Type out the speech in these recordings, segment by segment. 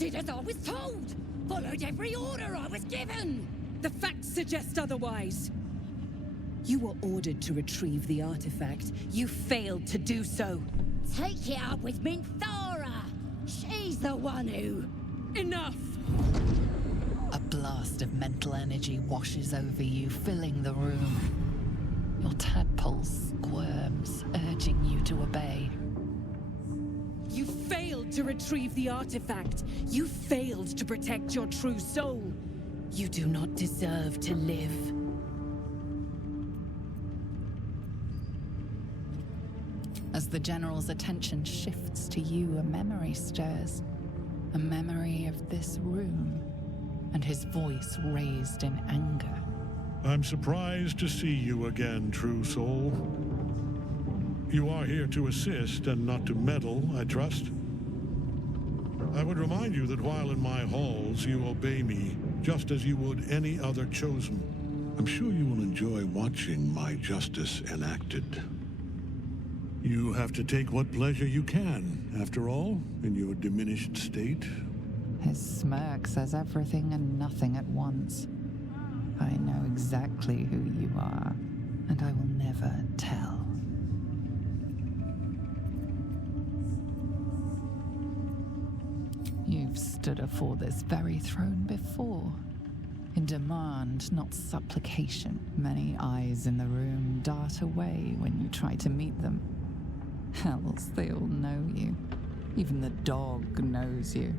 Did as I was told! Followed every order I was given! The facts suggest otherwise. You were ordered to retrieve the artifact. You failed to do so. Take it up with Minthara! She's the one who... Enough! A blast of mental energy washes over you, filling the room. Your tadpole squirms, urging you to obey. You failed to retrieve the artifact. You failed to protect your true soul. You do not deserve to live. As the General's attention shifts to you, a memory stirs. A memory of this room, and his voice raised in anger. I'm surprised to see you again, true soul. You are here to assist and not to meddle, I trust. I would remind you that while in my halls, you obey me, just as you would any other chosen. I'm sure you will enjoy watching my justice enacted. You have to take what pleasure you can, after all, in your diminished state. His smirk says everything and nothing at once. I know exactly who you are, and I will never tell. You've stood afore this very throne before. In demand, not supplication. Many eyes in the room dart away when you try to meet them. Hells, they all know you. Even the dog knows you.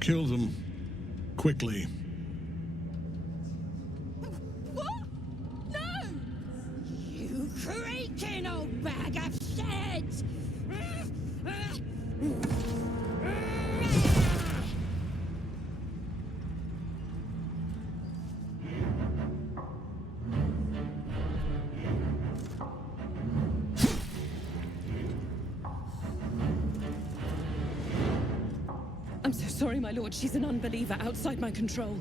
Kill them. Quickly. What? No! You creaking old bag of shit! I'm so sorry, my lord. She's an unbeliever outside my control.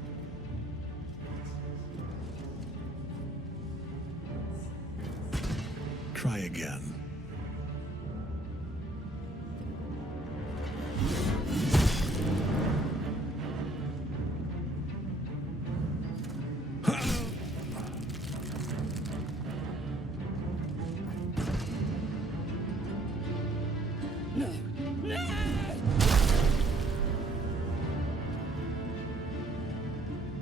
Try again.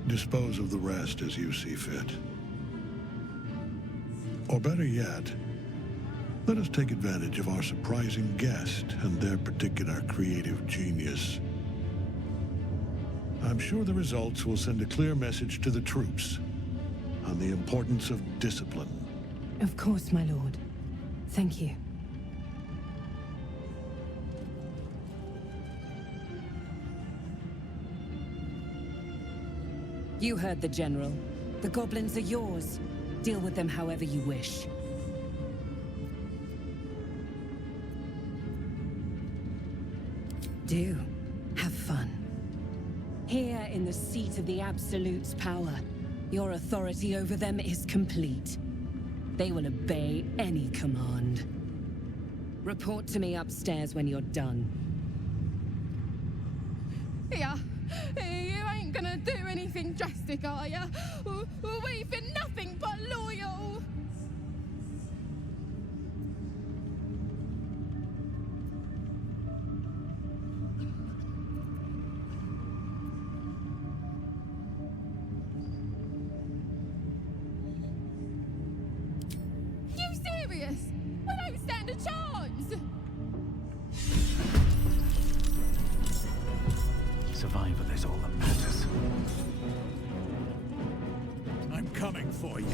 Dispose of the rest as you see fit. Or better yet, let us take advantage of our surprising guest and their particular creative genius. I'm sure the results will send a clear message to the troops on the importance of discipline. Of course, my lord. Thank you. You heard the General. The goblins are yours. Deal with them however you wish. Do. Have fun. Here in the seat of the Absolute's power, your authority over them is complete. They will obey any command. Report to me upstairs when you're done. Yeah. You ain't gonna do anything drastic, are ya? We've been nothing but loyal! You serious? We don't stand a chance! Survival is all that matters. I'm coming for you.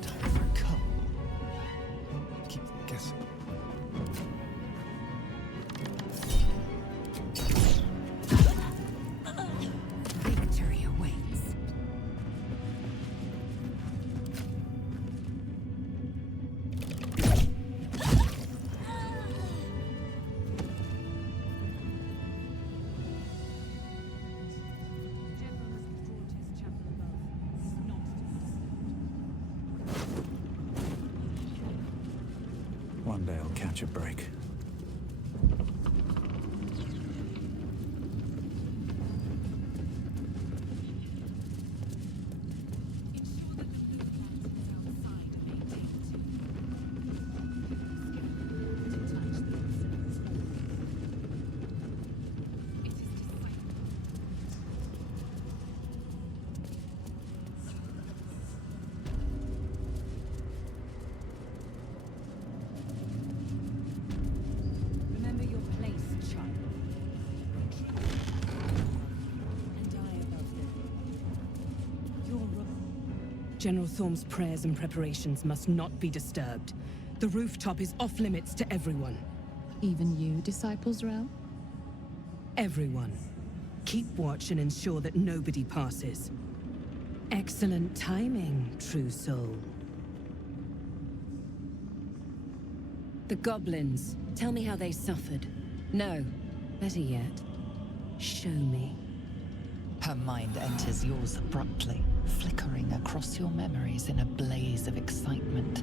Time for a cup. Keep them guessing. Victory awaits. One day I'll catch a break. Remember your place, child. And I above them. Your room. General Thorm's prayers and preparations must not be disturbed. The rooftop is off limits to everyone. Even you, Disciples Realm? Everyone. Keep watch and ensure that nobody passes. Excellent timing, true soul. The goblins. Tell me how they suffered. No, better yet, show me. Her mind enters yours abruptly, flickering across your memories in a blaze of excitement.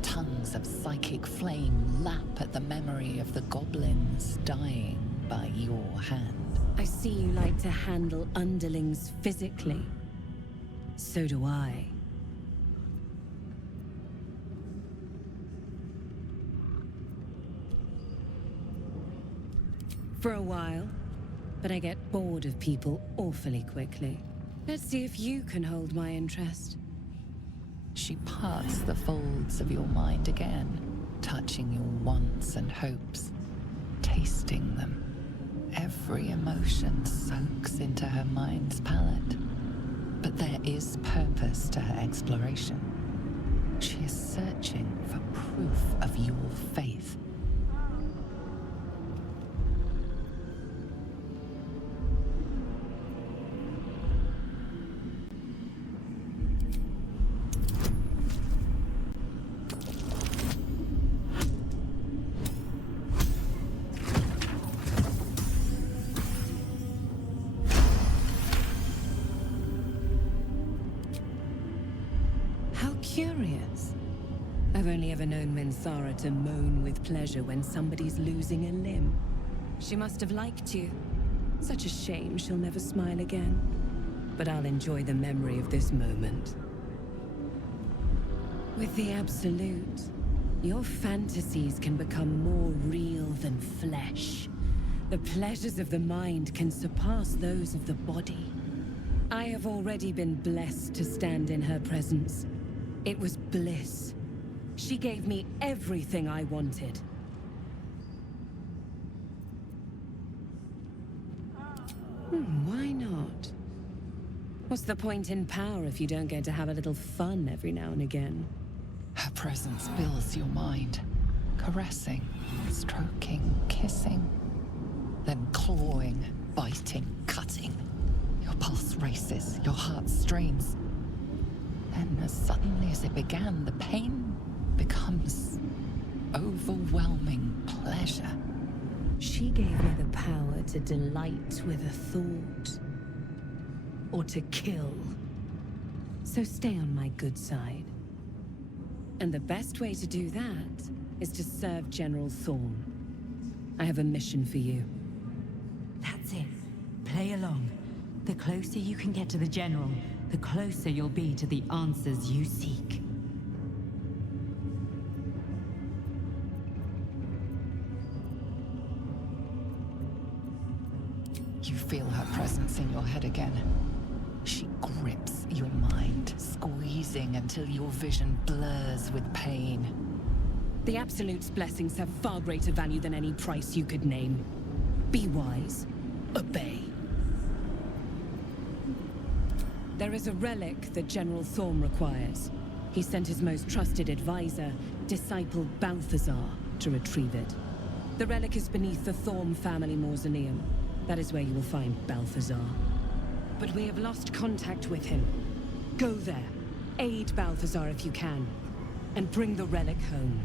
Tongues of psychic flame lap at the memory of the goblins dying by your hand. I see you like to handle underlings physically. So do I. For a while, but I get bored of people awfully quickly. Let's see if you can hold my interest. She parts the folds of your mind again, touching your wants and hopes, tasting them. Every emotion soaks into her mind's palette. But there is purpose to her exploration. She is searching for proof of your faith. Curious. I've only ever known Minthara to moan with pleasure when somebody's losing a limb. She must have liked you. Such a shame she'll never smile again. But I'll enjoy the memory of this moment. With the Absolute, your fantasies can become more real than flesh. The pleasures of the mind can surpass those of the body. I have already been blessed to stand in her presence. It was bliss. She gave me everything I wanted. Why not? What's the point in power if you don't get to have a little fun every now and again? Her presence fills your mind, caressing, stroking, kissing, then clawing, biting, cutting. Your pulse races, your heart strains. Then, as suddenly as it began, the pain becomes overwhelming pleasure. She gave me the power to delight with a thought, or to kill. So stay on my good side. And the best way to do that is to serve General Thorm. I have a mission for you. That's it. Play along. The closer you can get to the General, the closer you'll be to the answers you seek. You feel her presence in your head again. She grips your mind, squeezing until your vision blurs with pain. The Absolute's blessings have far greater value than any price you could name. Be wise. Obey. There is a relic that General Thorm requires. He sent his most trusted advisor, disciple Balthazar, to retrieve it. The relic is beneath the Thorm family mausoleum. That is where you will find Balthazar. But we have lost contact with him. Go there, aid Balthazar if you can, and bring the relic home.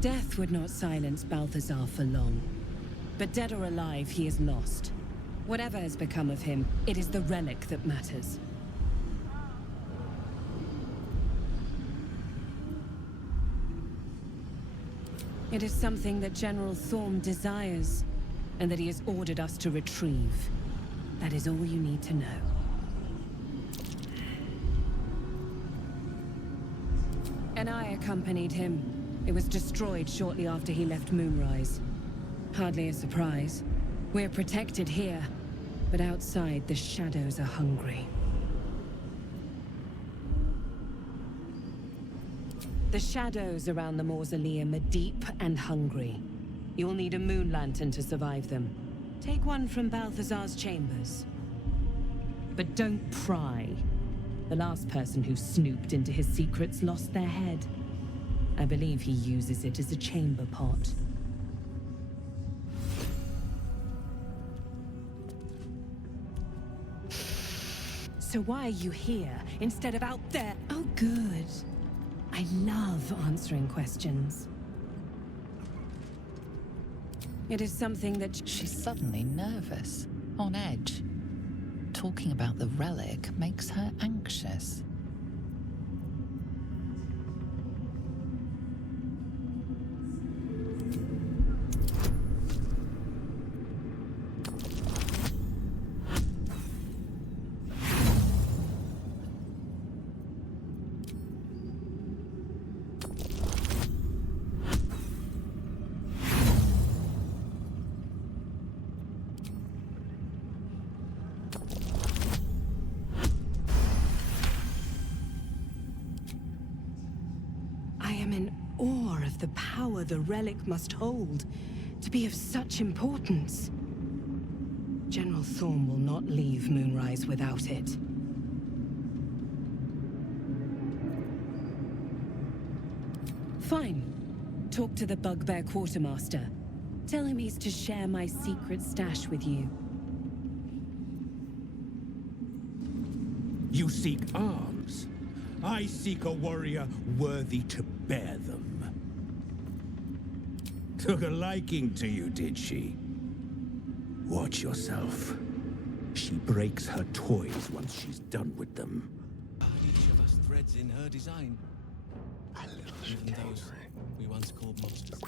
Death would not silence Balthazar for long. But dead or alive, he is lost. Whatever has become of him, it is the relic that matters. It is something that General Thorm desires, and that he has ordered us to retrieve. That is all you need to know. And I accompanied him. It was destroyed shortly after he left Moonrise. Hardly a surprise. We're protected here, but outside the shadows are hungry. The shadows around the mausoleum are deep and hungry. You'll need a moon lantern to survive them. Take one from Balthazar's chambers. But don't pry. The last person who snooped into his secrets lost their head. I believe he uses it as a chamber pot. So why are you here instead of out there? Oh, good. I love answering questions. It is something that She's suddenly nervous, on edge. Talking about the relic makes her anxious. the power the relic must hold to be of such importance. General Thorm will not leave Moonrise without it. Fine. Talk to the Bugbear Quartermaster. Tell him he's to share my secret stash with you. You seek arms. I seek a warrior worthy to bear them. Took a liking to you, did she? Watch yourself. She breaks her toys once she's done with them. Each of us threads in her design. Even those we once called monsters.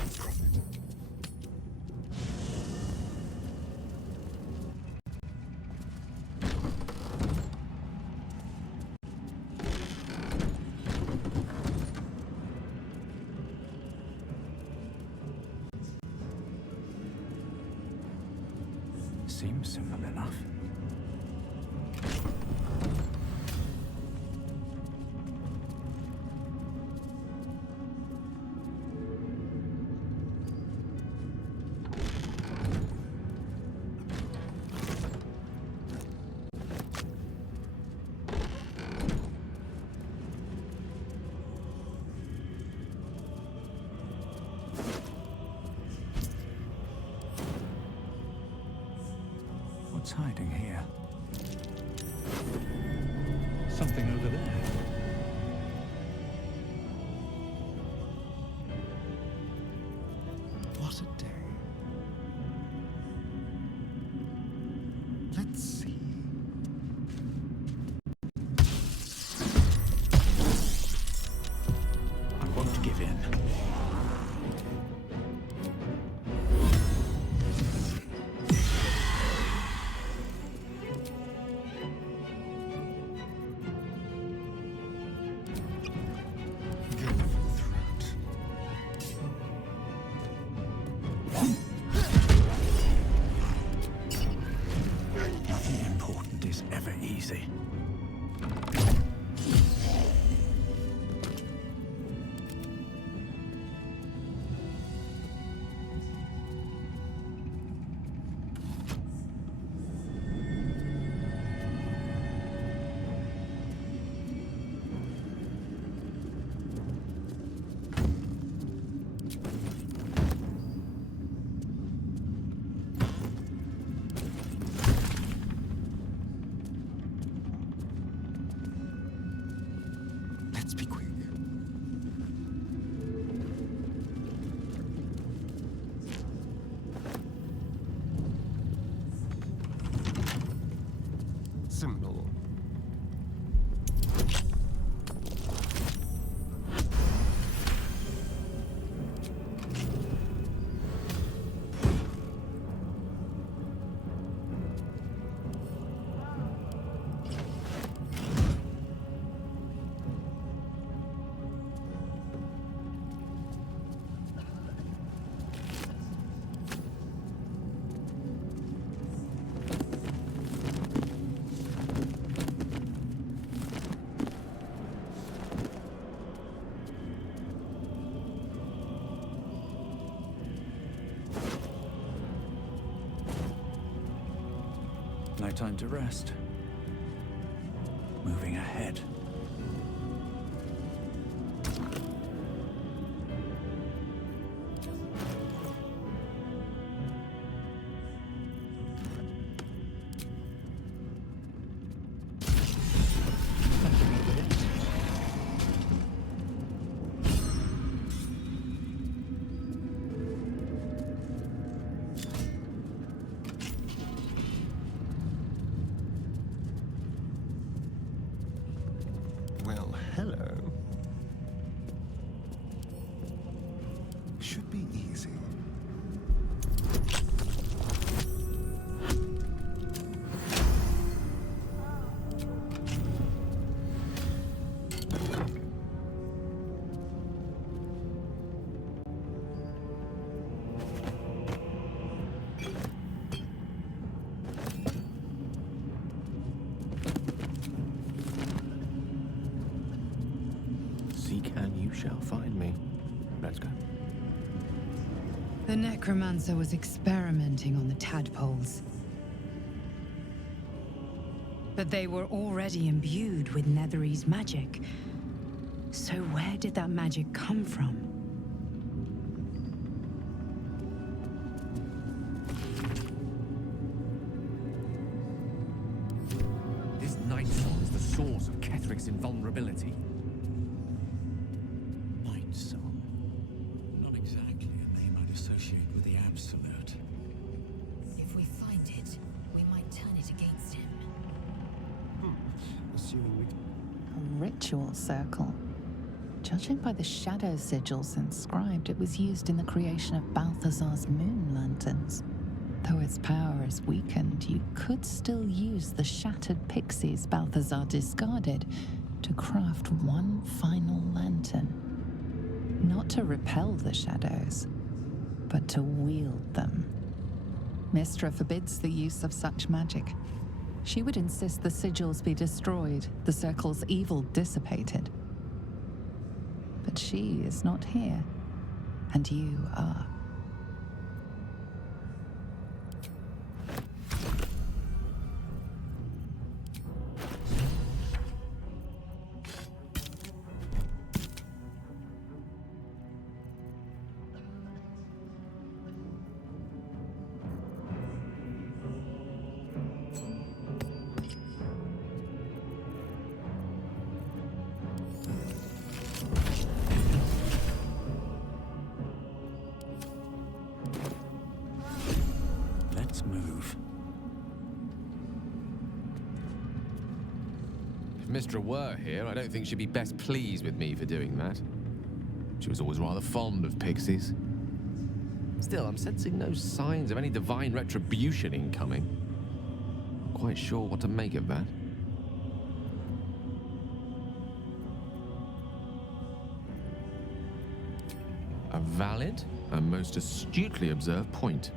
Seems simple enough. What's hiding here? Something over there. What a day. Let's see. I won't give in. Nothing important is ever easy. Let's be quick. Symbol. time to rest. Moving ahead. Well, hello. Should be easy. Seek and you shall find me. Let's go. The necromancer was experimenting on the tadpoles. But they were already imbued with Nethery's magic. So where did that magic come from? This night song is the source of Ketheric's invulnerability. Night song. Not exactly a name I'd associate with the absolute. If we find it, we might turn it against him. Assuming we... A ritual circle. Judging by the shadow sigils inscribed, it was used in the creation of Balthazar's moon lanterns. Though its power is weakened, you could still use the shattered pixies Balthazar discarded to craft one final lantern. Not to repel the shadows, but to wield them. Mystra forbids the use of such magic. She would insist the sigils be destroyed, the circle's evil dissipated. But she is not here, and you are. Let's move. If Mystra were here, I don't think she'd be best pleased with me for doing that. She was always rather fond of pixies. Still, I'm sensing no signs of any divine retribution incoming. Not quite sure what to make of that. A valid and most astutely observed point.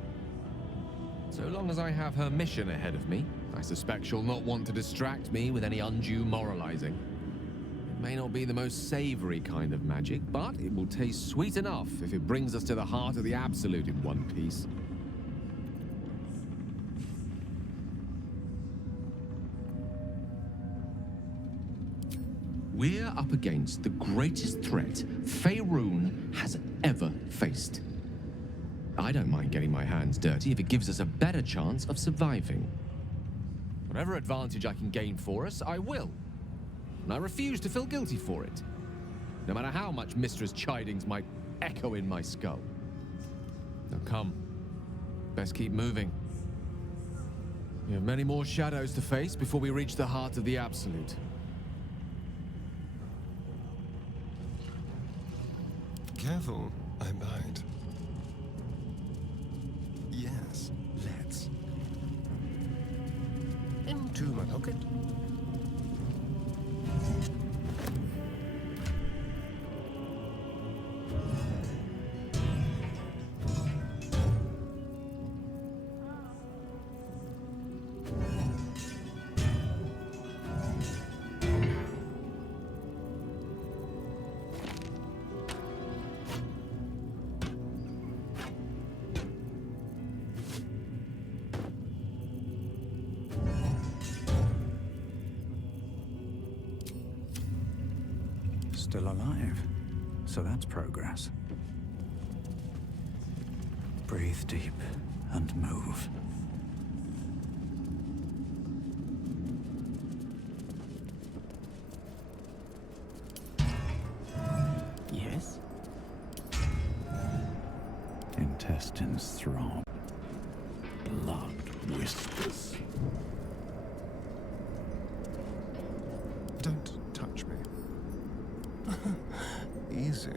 So long as I have her mission ahead of me, I suspect she'll not want to distract me with any undue moralizing. It may not be the most savory kind of magic, but it will taste sweet enough if it brings us to the heart of the Absolute in one piece. We're up against the greatest threat Faerun has ever faced. I don't mind getting my hands dirty if it gives us a better chance of surviving. Whatever advantage I can gain for us, I will. And I refuse to feel guilty for it. No matter how much Mistra's chidings might echo in my skull. Now come. Best keep moving. We have many more shadows to face before we reach the heart of the Absolute. Careful, I'm behind. Yes, let's. Into my pocket. still alive, so that's progress. Breathe deep and move. Yes? Intestines throb. Blood whispers. Don't touch me. Easy.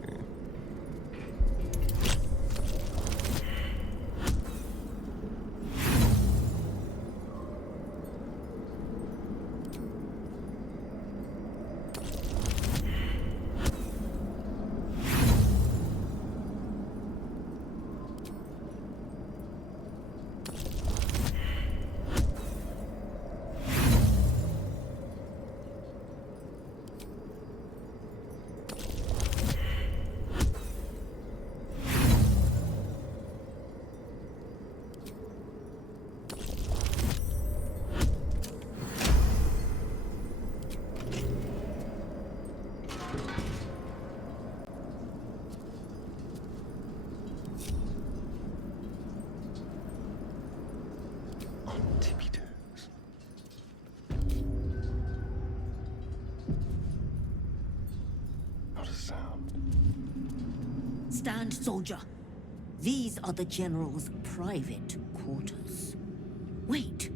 Stand, soldier. These are the General's private quarters. Wait.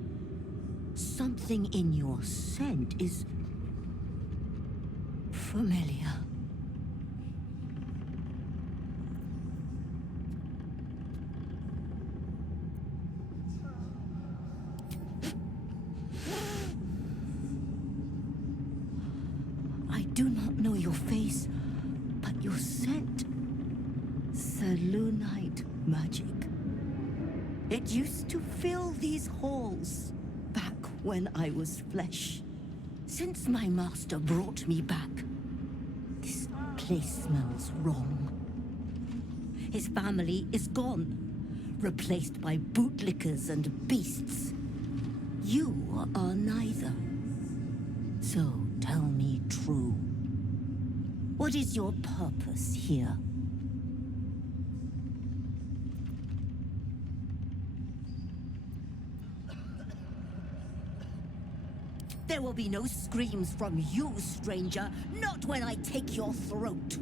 Something in your scent is familiar. I do not know your face, but your scent. Selûnite magic. It used to fill these halls back when I was flesh. Since my master brought me back, this place smells wrong. His family is gone, replaced by bootlickers and beasts. You are neither. So tell me true. What is your purpose here? There will be no screams from you, stranger. Not when I take your throat.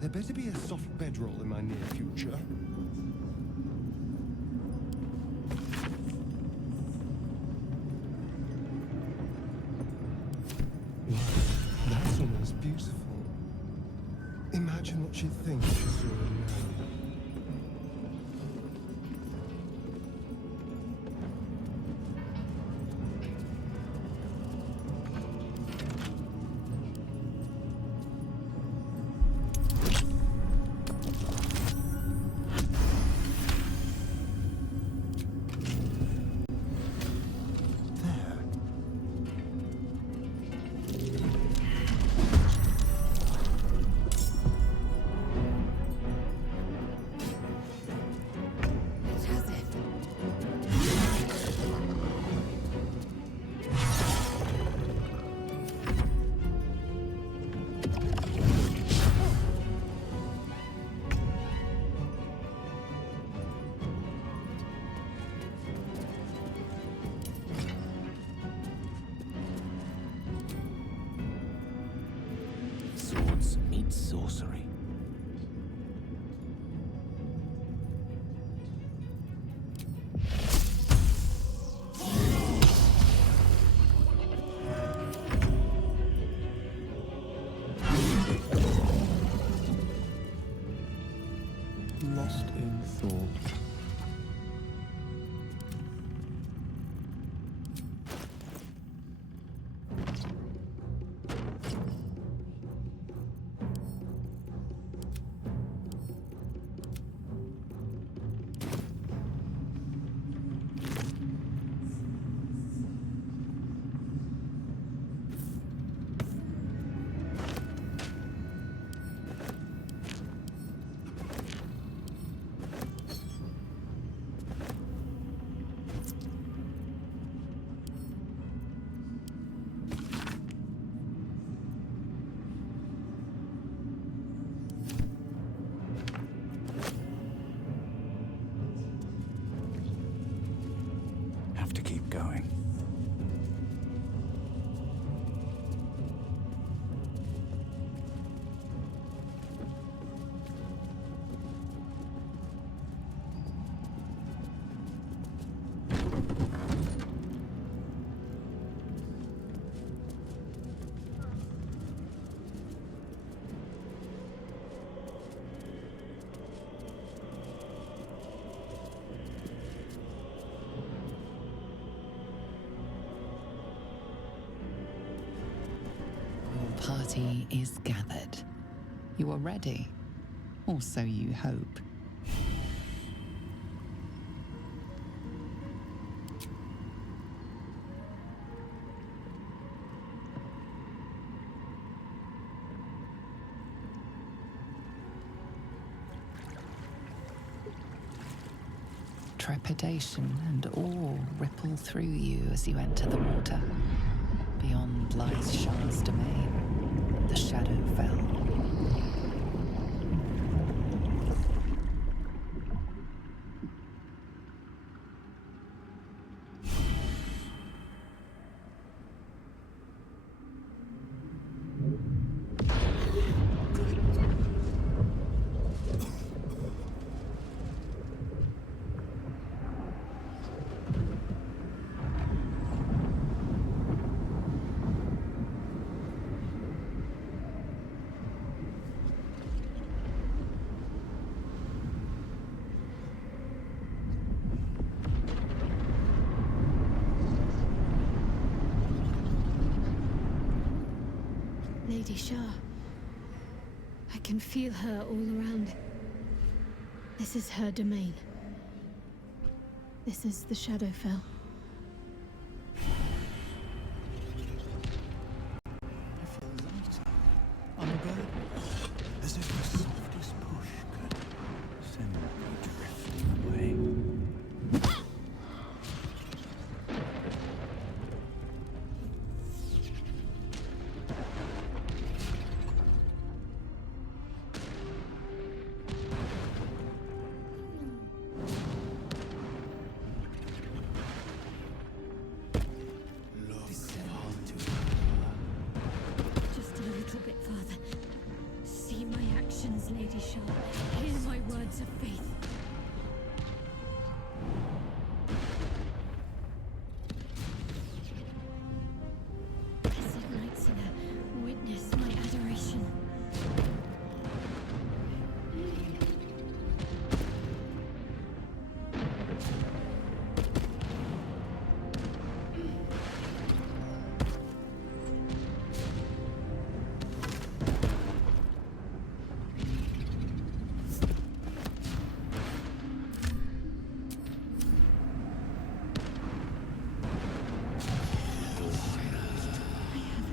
There better be a soft bedroll in my near future. Wow, that's almost beautiful. Imagine what she'd think if she saw it now. Swords meet sorcery. party is gathered. You are ready, or so you hope. Trepidation and awe ripple through you as you enter the water. Beyond lies Shah's domain, the Shadow Fell. Lady Shah. I can feel her all around. This is her domain. This is the Shadowfell. I feel lighter, unburdened, as if the softest push could send me drifting away. Just a little bit farther. See my actions, Lady Shah. Hear my words of faith. Blessed Night Singer, witness my adoration.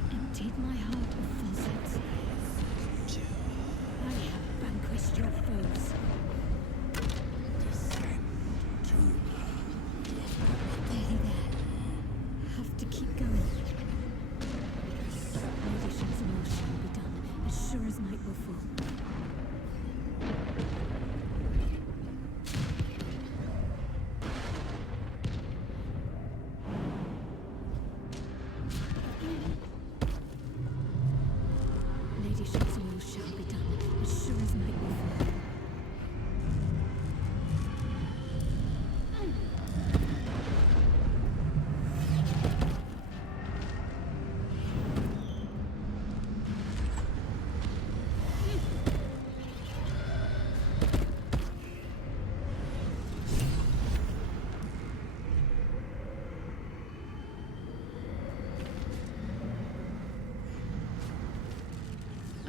Emptied my heart of falsehoods. I have vanquished your foes. Nearly there. Have to keep going. Lady Shah's will shall be done, as sure as night will fall. Lady Shah's will shall be done, as sure as night will fall.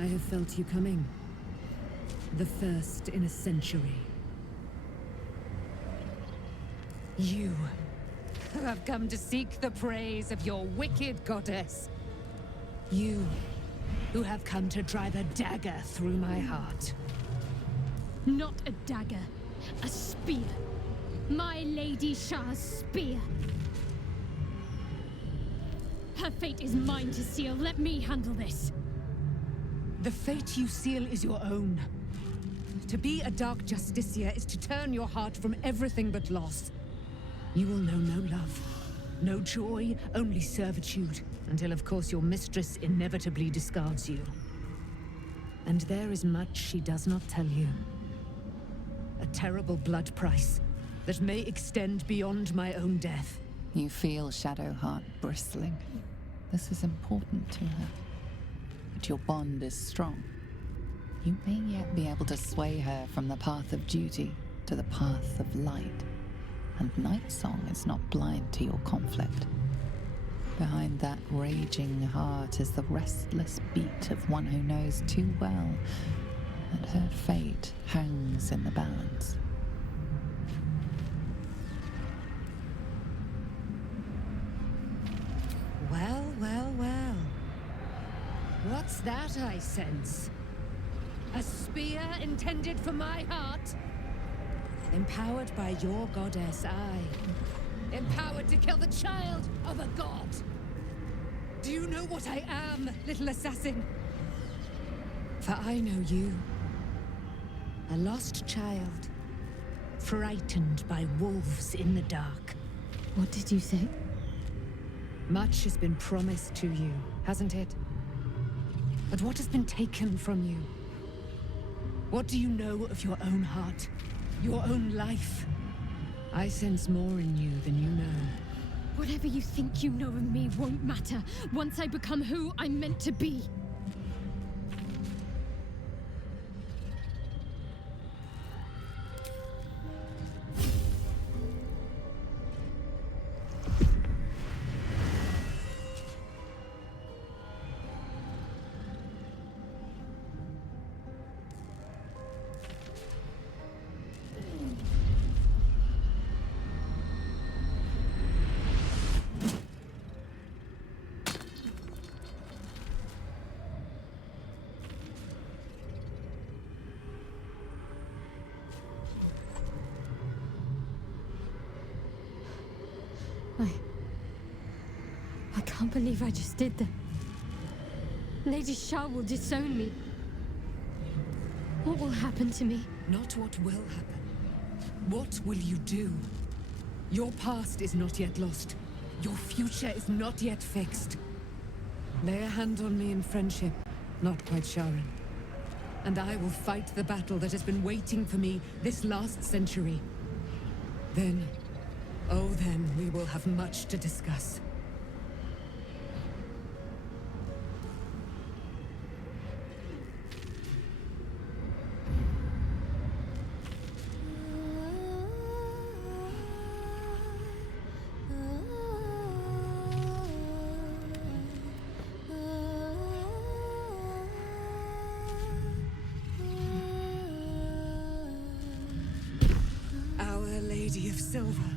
I have felt you coming. The first in a century. You who have come to seek the praise of your wicked goddess. You who have come to drive a dagger through my heart. Not a dagger, a spear. My Lady Shah's spear. Her fate is mine to seal. Let me handle this. The fate you seal is your own. To be a dark justiciar is to turn your heart from everything but loss. You will know no love, no joy, only servitude, until of course your mistress inevitably discards you. And there is much she does not tell you. A terrible blood price that may extend beyond my own death. You feel Shadowheart bristling. This is important to her. But your bond is strong. You may yet be able to sway her from the path of duty to the path of light. And Nightsong is not blind to your conflict. Behind that raging heart is the restless beat of one who knows too well that her fate hangs in the balance. Well, well, well. What's that I sense? A spear intended for my heart? Empowered by your goddess, I. Empowered to kill the child of a god. Do you know what I am, little assassin? For I know you. A lost child. Frightened by wolves in the dark. What did you say? Much has been promised to you, hasn't it? But what has been taken from you? What do you know of your own heart? Your own life? I sense more in you than you know. Whatever you think you know of me won't matter once I become who I'm meant to be. I can't believe I just did that. Lady Shah will disown me. What will happen to me? Not what will happen. What will you do? Your past is not yet lost. Your future is not yet fixed. Lay a hand on me in friendship, not quite Sharon. And I will fight the battle that has been waiting for me this last century. Then, oh then, we will have much to discuss. Lady of Silver,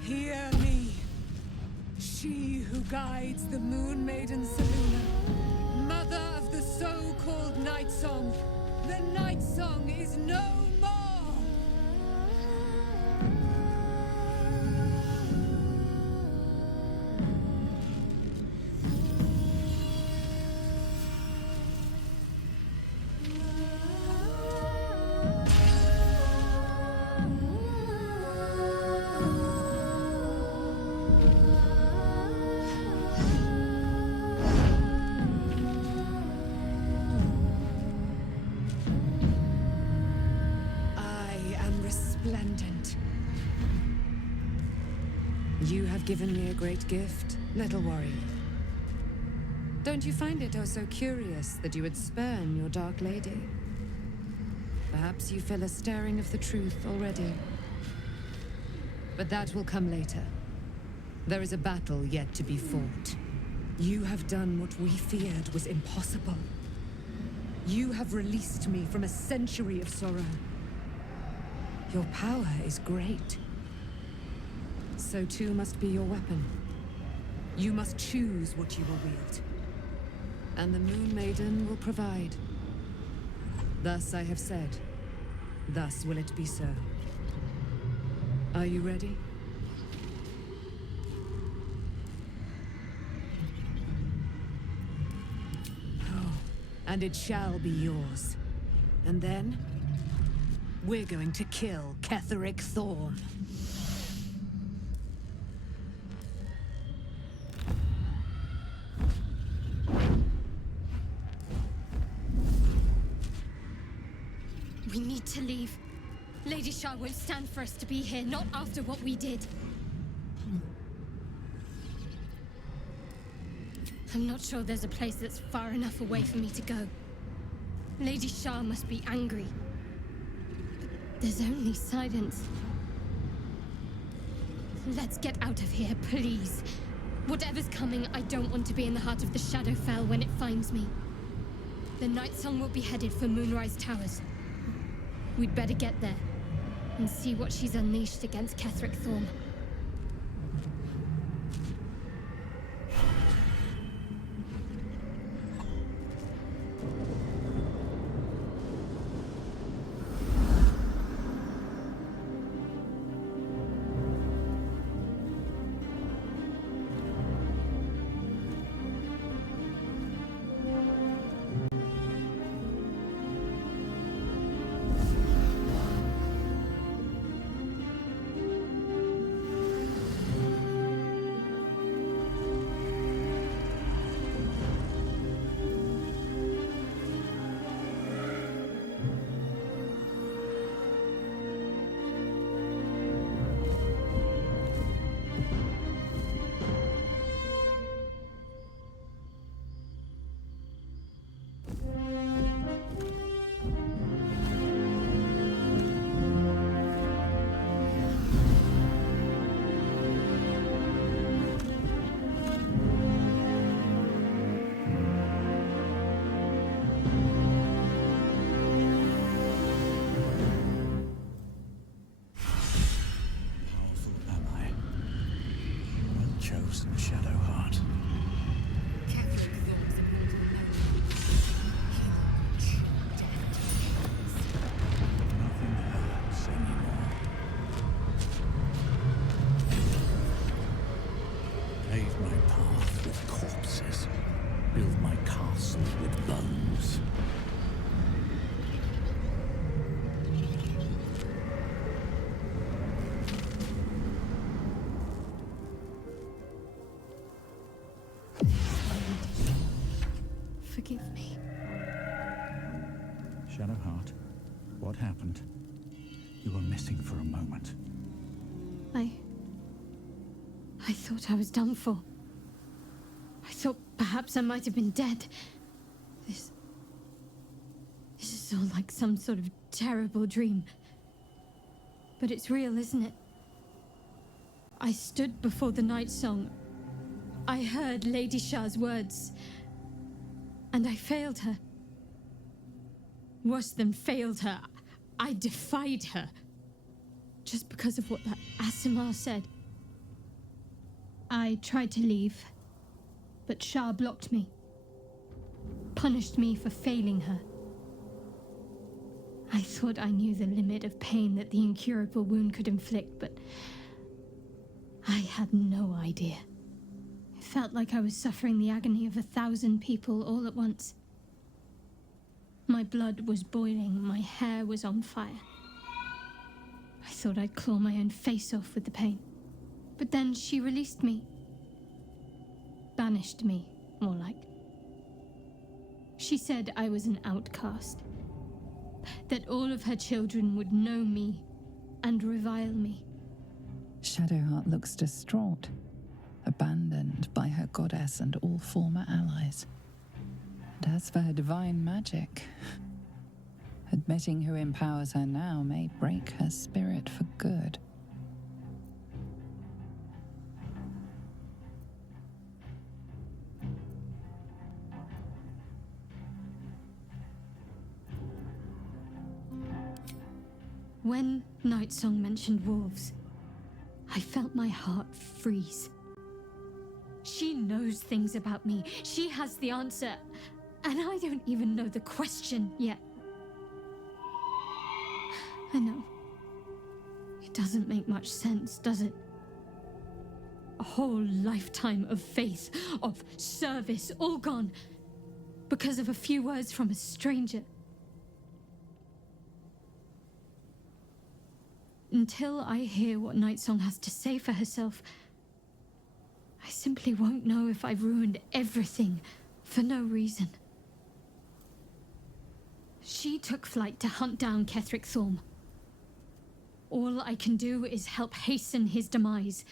hear me. She who guides the Moon Maiden Seluna, mother of the so-called Night Song. The Night Song is no more! You have given me a great gift, little warrior. Don't you find it oh so curious that you would spurn your dark lady? Perhaps you feel a stirring of the truth already. But that will come later. There is a battle yet to be fought. You have done what we feared was impossible. You have released me from a century of sorrow. Your power is great. So too must be your weapon. You must choose what you will wield. And the Moon Maiden will provide. Thus I have said. Thus will it be so. Are you ready? Oh, and it shall be yours. And then, we're going to kill Ketheric Thorn. We need to leave. Lady Shah won't stand for us to be here, not after what we did. I'm not sure there's a place that's far enough away for me to go. Lady Shah must be angry. But there's only silence. Let's get out of here, please. Whatever's coming, I don't want to be in the heart of the Shadowfell when it finds me. The Night Song will be headed for Moonrise Towers. We'd better get there and see what she's unleashed against Ketheric Thorm. Forgive me. Shadowheart, what happened? You were missing for a moment. I thought I was done for. I thought perhaps I might have been dead. This is all like some sort of terrible dream. But it's real, isn't it? I stood before the Night Song. I heard Lady Shah's words. And I failed her. Worse than failed her, I defied her. Just because of what that Asimar said. I tried to leave, but Shah blocked me. Punished me for failing her. I thought I knew the limit of pain that the incurable wound could inflict, but I had no idea. It felt like I was suffering the agony of 1,000 people all at once. My blood was boiling, my hair was on fire. I thought I'd claw my own face off with the pain. But then she released me. Banished me, more like. She said I was an outcast. That all of her children would know me and revile me. Shadowheart looks distraught, abandoned by her goddess and all former allies. And as for her divine magic, admitting who empowers her now may break her spirit for good. When Nightsong mentioned wolves, I felt my heart freeze. She knows things about me. She has the answer, and I don't even know the question yet. I know. It doesn't make much sense, does it? A whole lifetime of faith, of service, all gone because of a few words from a stranger. Until I hear what Nightsong has to say for herself, I simply won't know if I've ruined everything for no reason. She took flight to hunt down Ketheric Thorm. All I can do is help hasten his demise,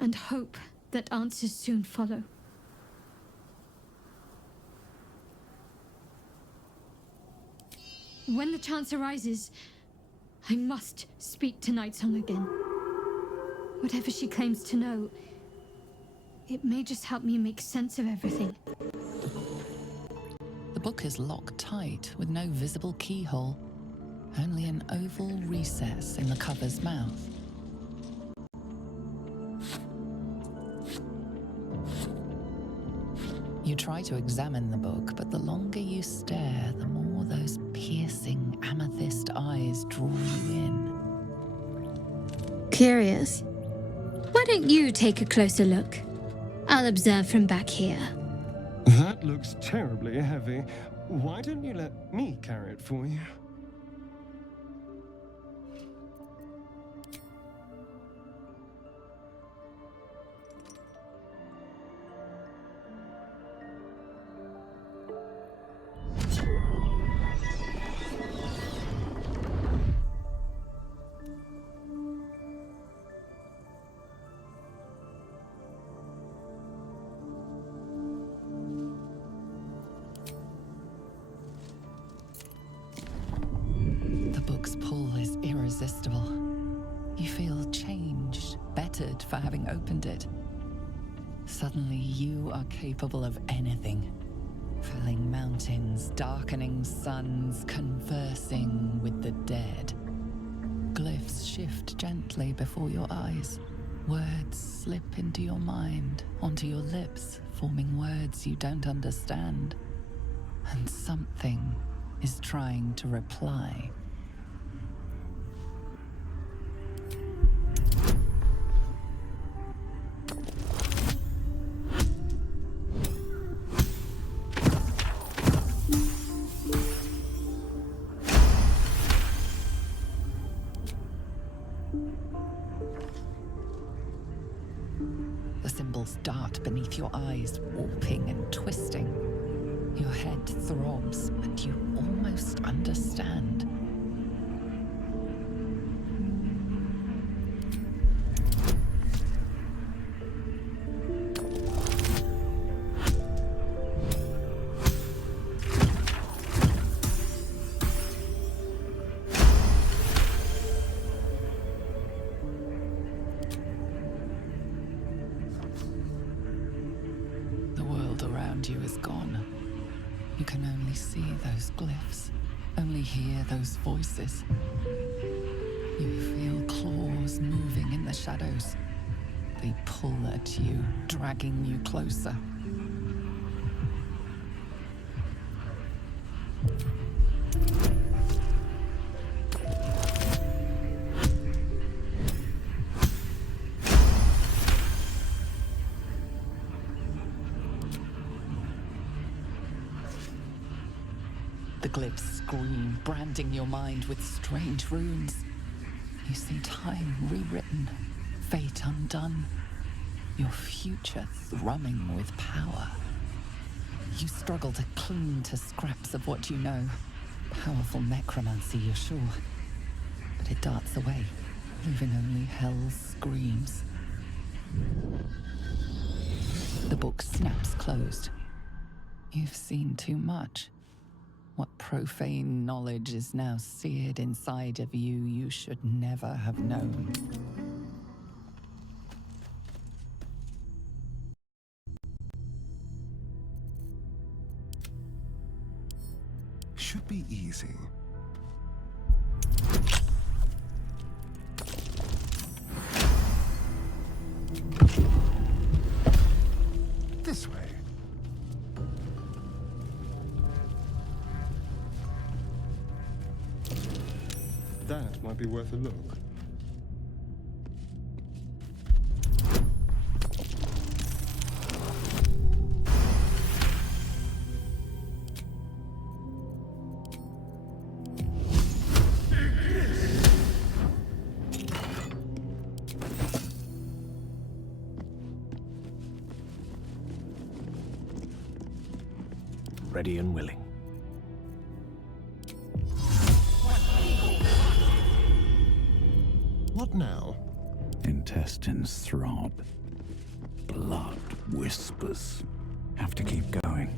and hope that answers soon follow. When the chance arises, I must speak to Nightsong again. Whatever she claims to know, It may just help me make sense of everything. The book is locked tight with no visible keyhole, only an oval recess in the cover's mouth. You try to examine the book, but the longer you stare, the more those piercing amethyst eyes draw you in. Curious. Why don't you take a closer look? I'll observe from back here. That looks terribly heavy. Why don't you let me carry it for you? The book's pull is irresistible. You feel changed, bettered for having opened it. Suddenly, you are capable of anything. Felling mountains, darkening suns, conversing with the dead. Glyphs shift gently before your eyes. Words slip into your mind, onto your lips, forming words you don't understand. And something is trying to reply. The symbols dart beneath your eyes, warping and twisting. Your head throbs, but you almost understand. The world around you is gone. You can only see those glyphs, only hear those voices. You feel claws moving in the shadows. They pull at you, dragging you closer. The glyphs scream, branding your mind with strange runes. You see time rewritten, fate undone, your future thrumming with power. You struggle to cling to scraps of what you know. Powerful necromancy, you're sure. But it darts away, leaving only hell's screams. The book snaps closed. You've seen too much. What profane knowledge is now seared inside of you, you should never have known. Should be easy. This way. That might be worth a look. Ready and willing. What now? Intestines throb. Blood whispers. Have to keep going.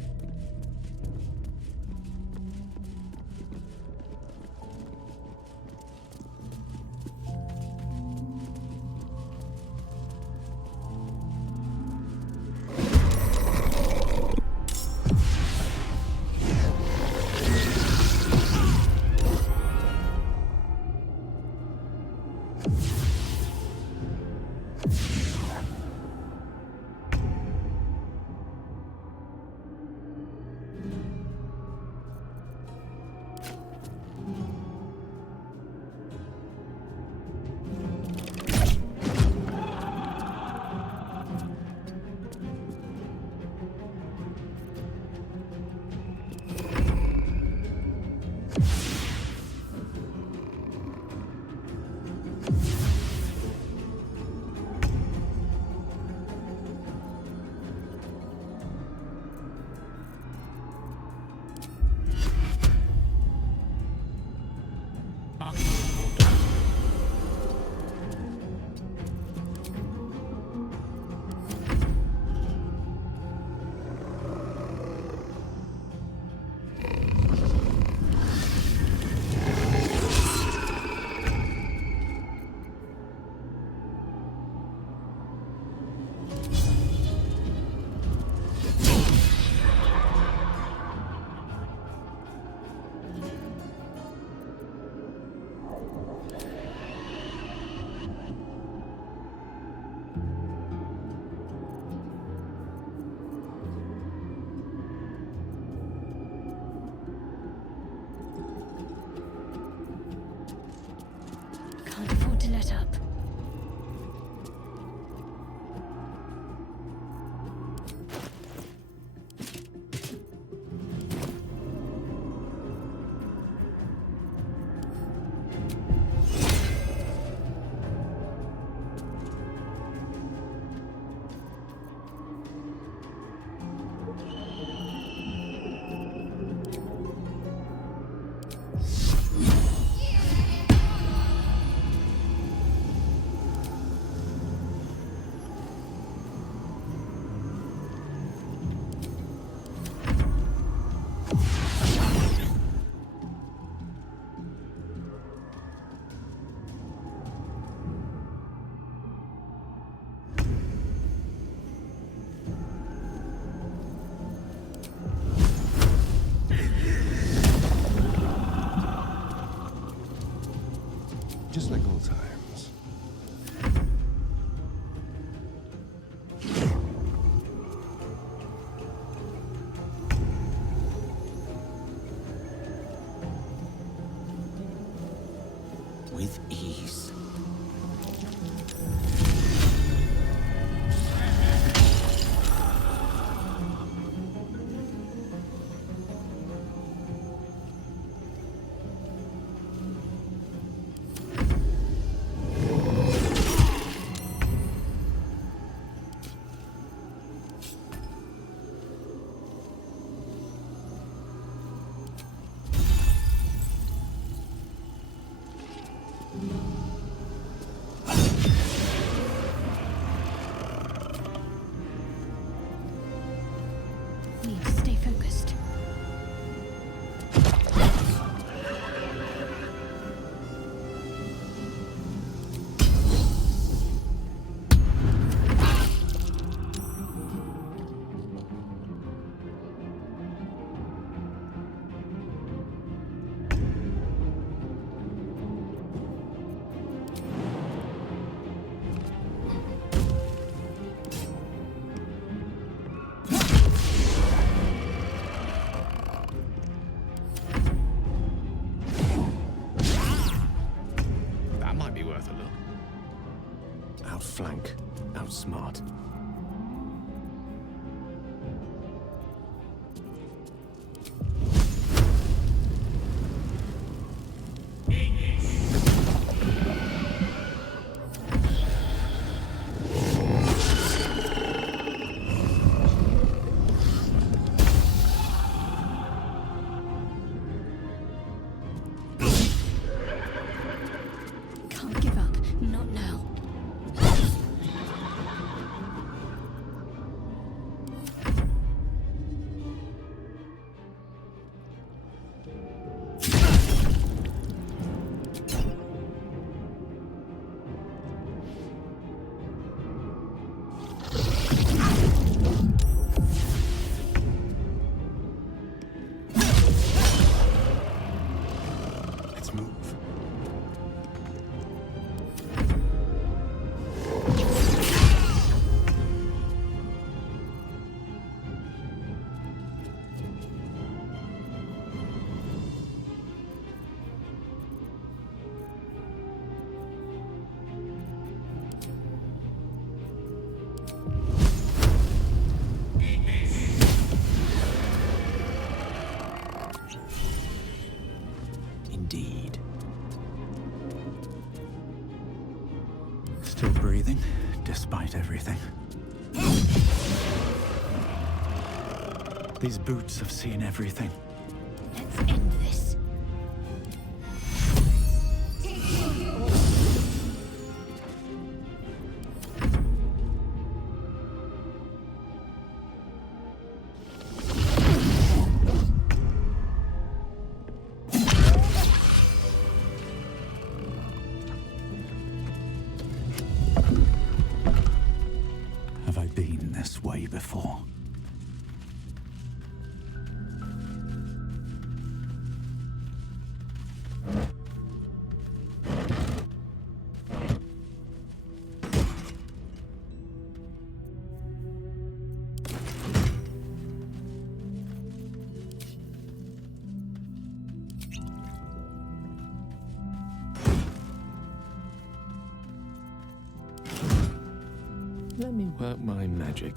Just like old times. With ease. Need to stay focused. That might be worth a look. Outflank, outsmart. Can't give up. Not now. Let's move. Indeed. Still breathing, despite everything. These boots have seen everything. Let's end this. Have I been this way before? Let me work my magic.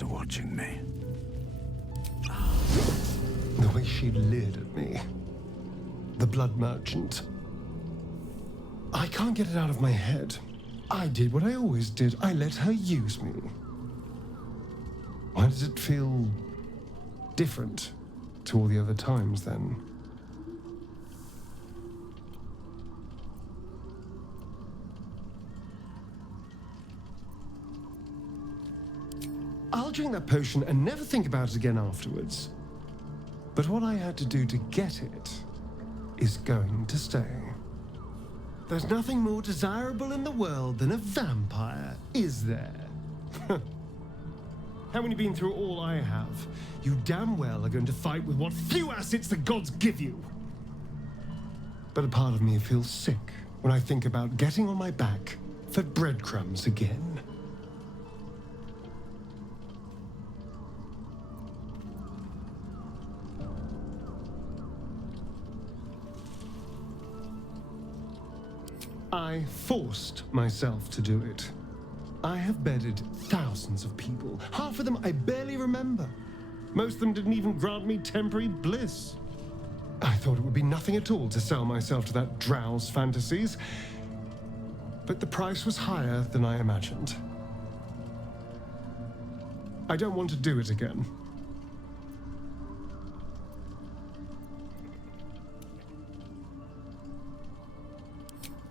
are watching me. The way she leered at me. The blood merchant. I can't get it out of my head. I did what I always did. I let her use me. Why does it feel different to all the other times then? I'll drink that potion and never think about it again afterwards. But what I had to do to get it is going to stay. There's nothing more desirable in the world than a vampire, is there? Haven't you been through all I have? You damn well are going to fight with what few assets the gods give you. But a part of me feels sick when I think about getting on my back for breadcrumbs again. I forced myself to do it. I have bedded thousands of people. Half of them I barely remember. Most of them didn't even grant me temporary bliss. I thought it would be nothing at all to sell myself to that drow's fantasies. But the price was higher than I imagined. I don't want to do it again.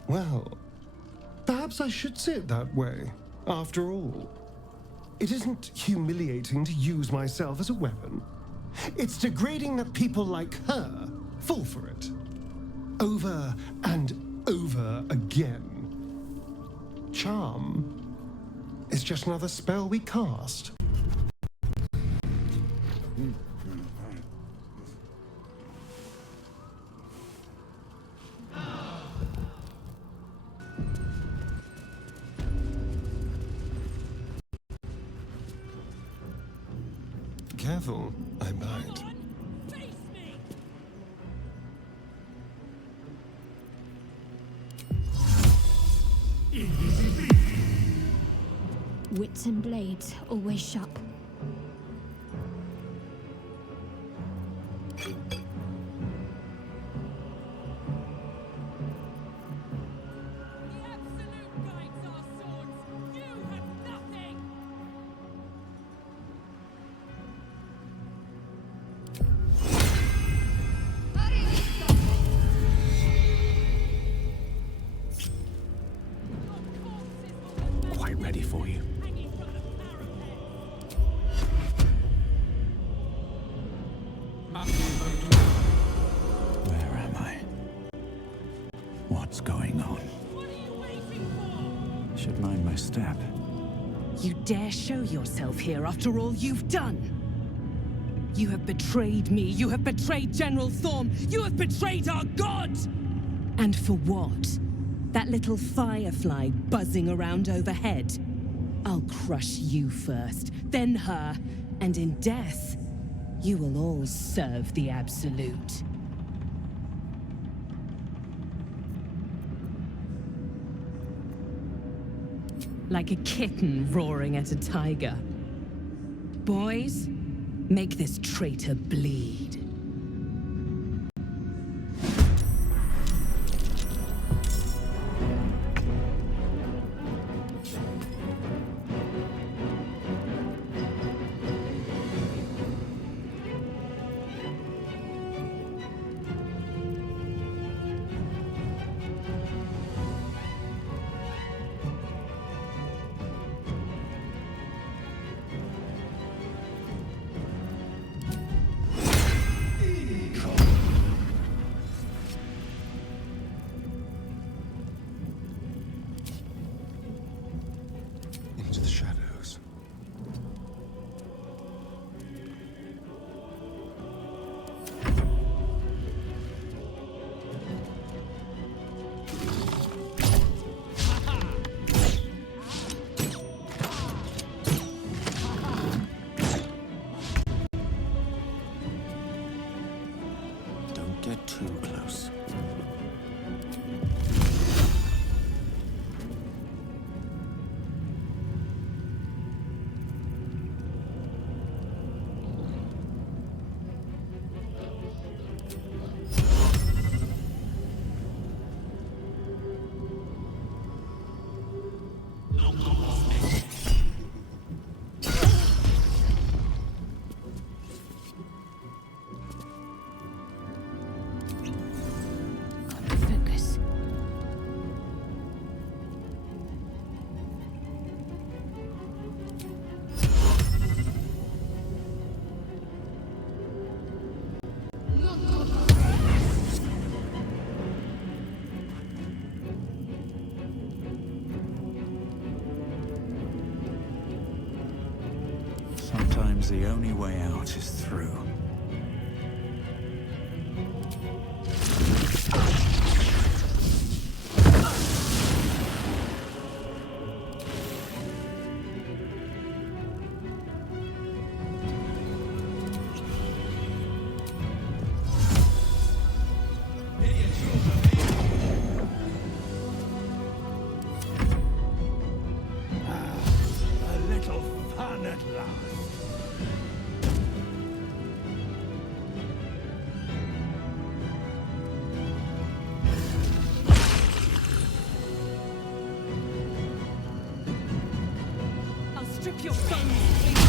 Well, perhaps I should see it that way. After all, it isn't humiliating to use myself as a weapon. It's degrading that people like her fall for it. Over and over again. Charm is just another spell we cast. Careful, I bite. Wits and blades, always sharp. Quite ready for you. Where am I? What's going on? Should mind my step. You dare show yourself here after all you've done? You have betrayed me. You have betrayed General Thorm. You have betrayed our god! And for what? That little firefly buzzing around overhead? I'll crush you first, then her, and in death, you will all serve the Absolute. Like a kitten roaring at a tiger. Boys, make this traitor bleed. Into the shadows. Don't get too close. seems the only way out is through. Strip your guns, please.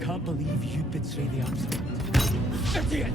Can't believe you'd betray the absolute. Idiot!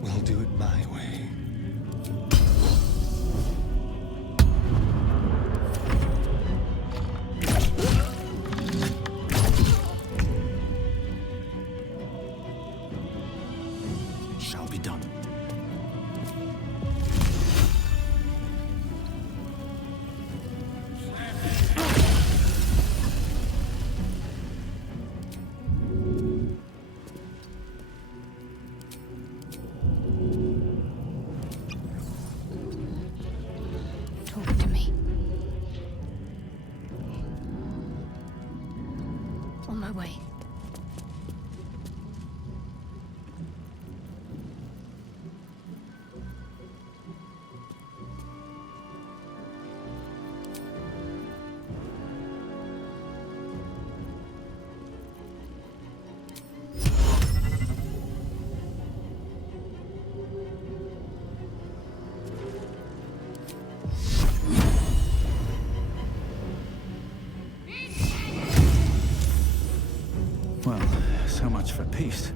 We'll do it my way. Shall be done. Talk to me. On my way. Well, so much for peace.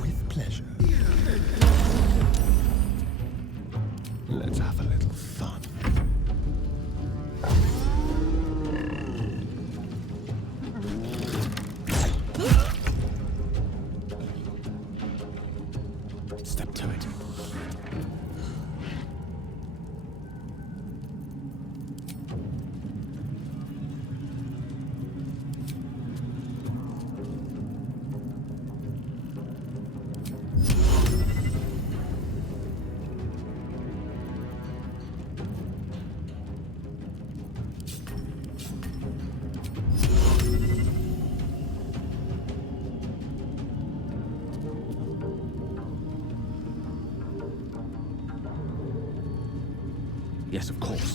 With pleasure. Let's have a little fun. Step to it. Yes, of course.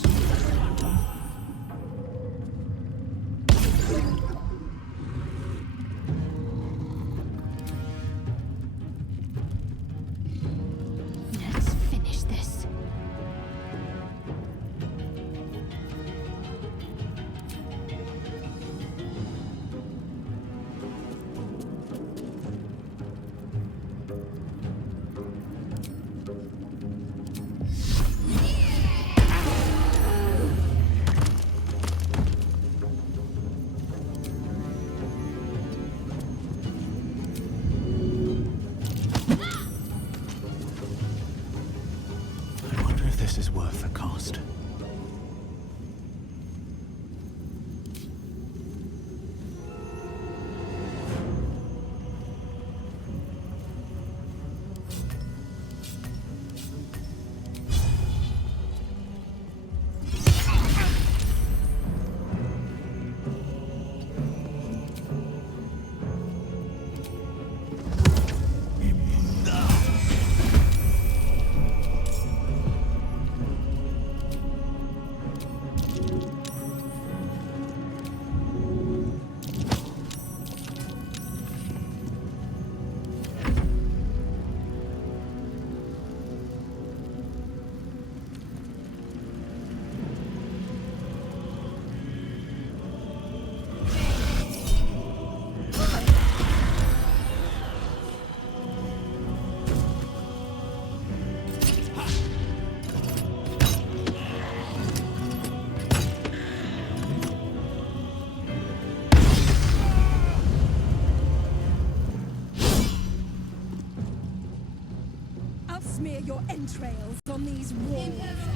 smear your entrails on these walls. Nay.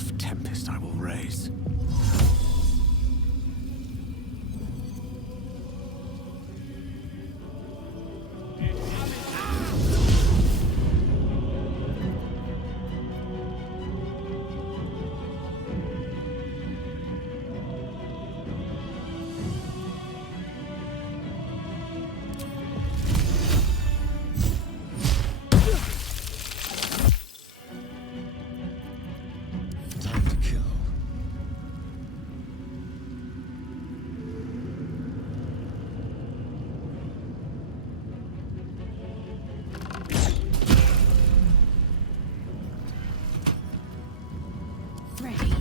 wrath tempest I will raise. Time to kill. Ready.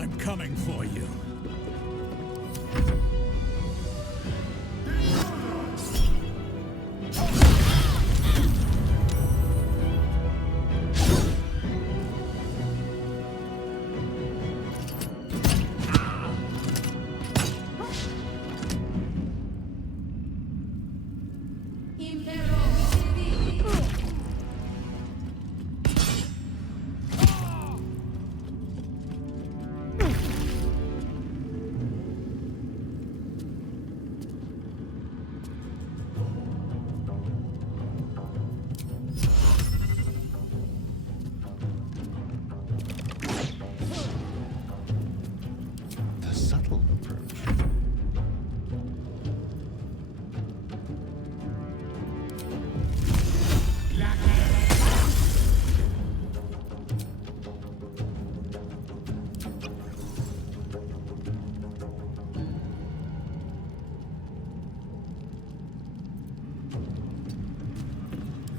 I'm coming for you. The subtle approach.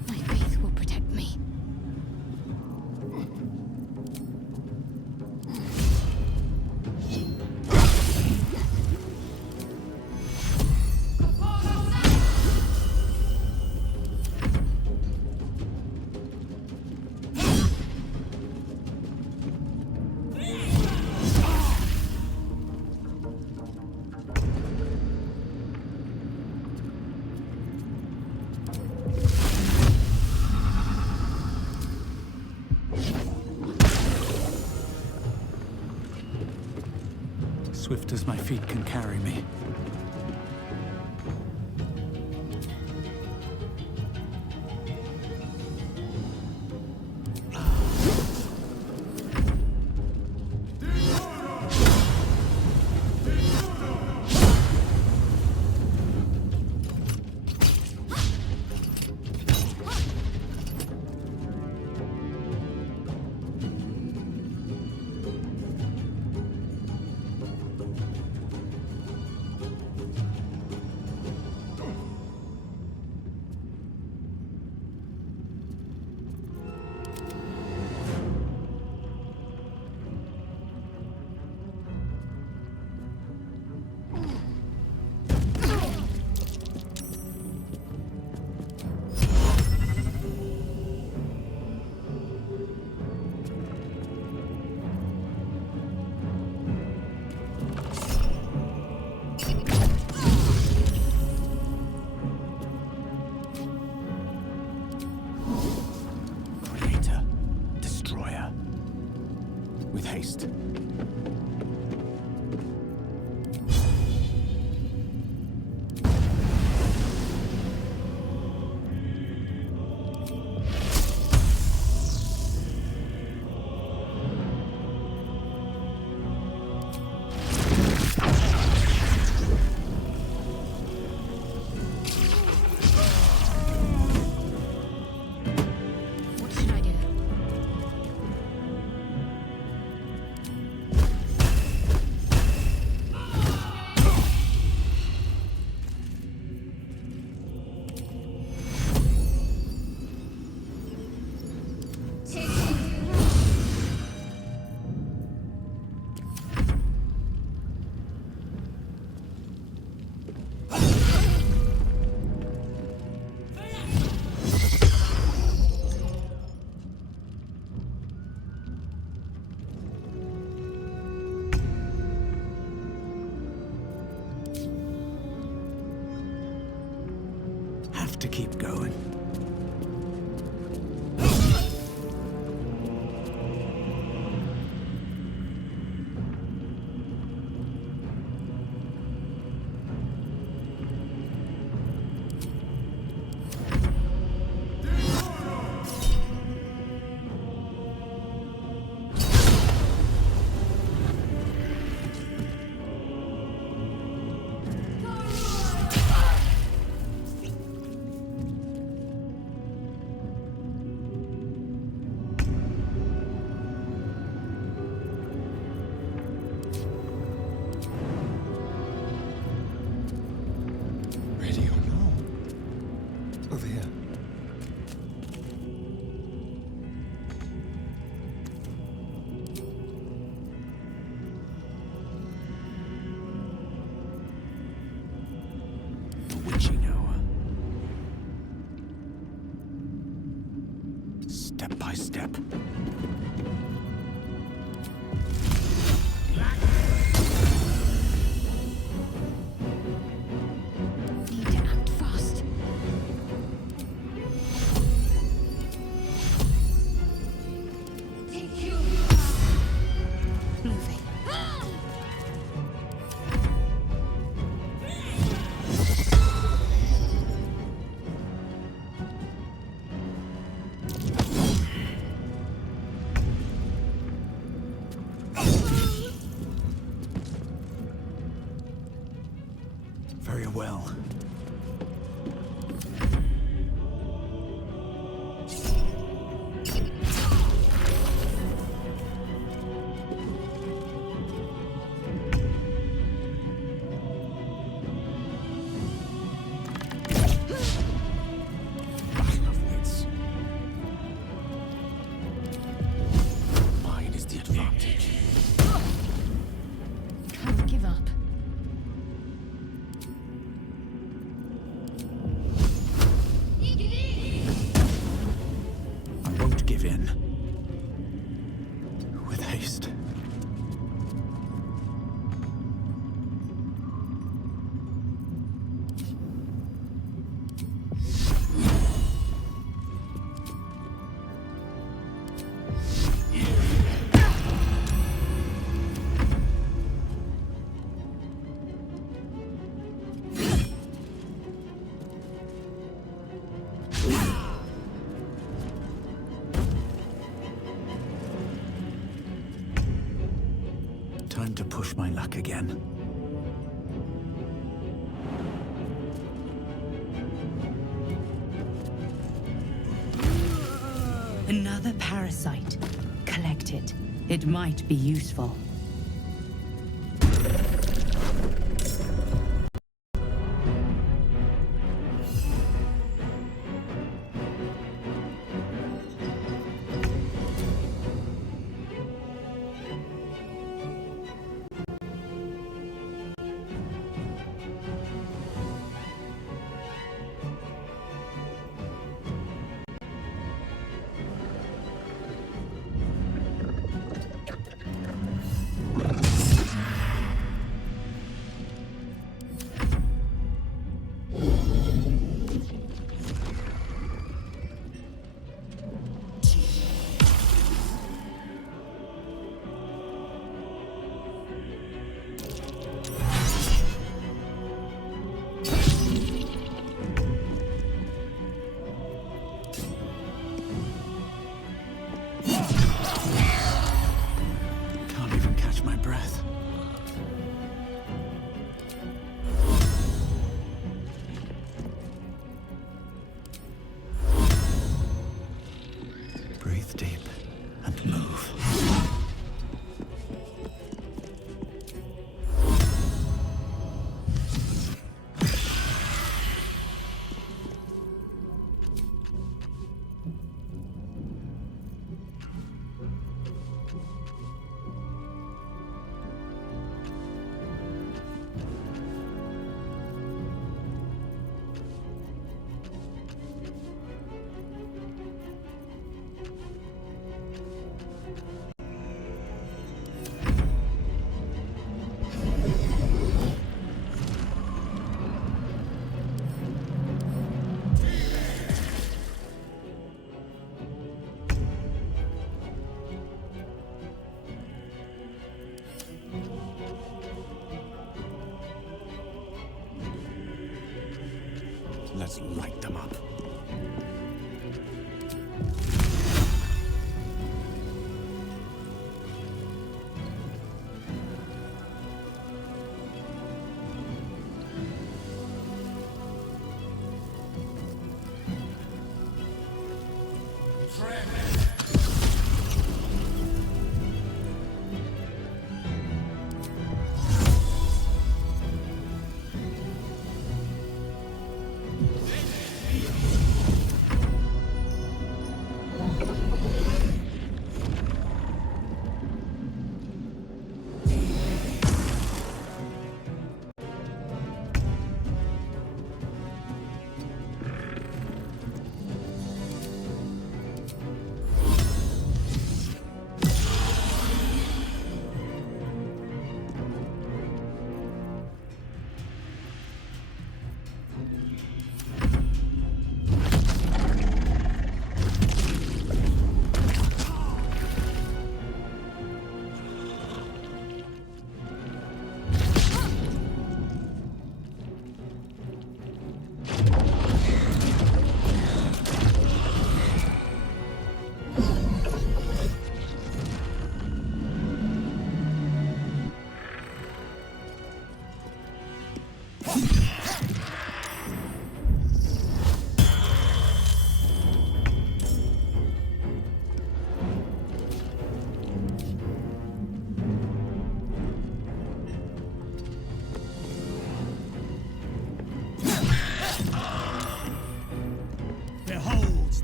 My faith will protect me. Swift as my feet can carry me. haste. What should I do? Have to keep going. Radio, no. Over here. The witching hour. Step by step. Need to act fast. Take you. Moving. Very well. Battle of wits. Mine is the advantage. Can't give up. I won't give in. With haste. Time to push my luck again. Another parasite. Collect it. It might be useful. Let's light them up.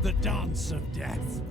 The dance of death.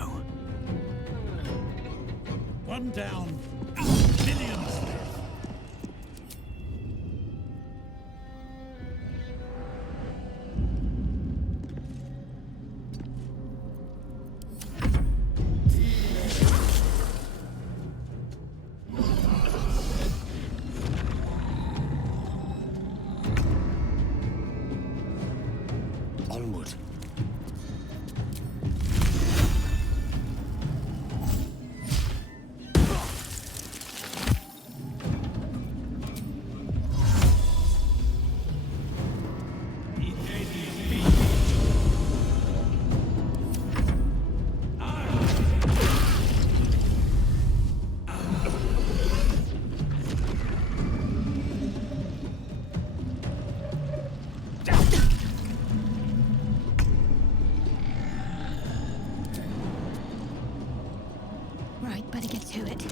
go. One down. Millions live. Onward. Right, better get to it.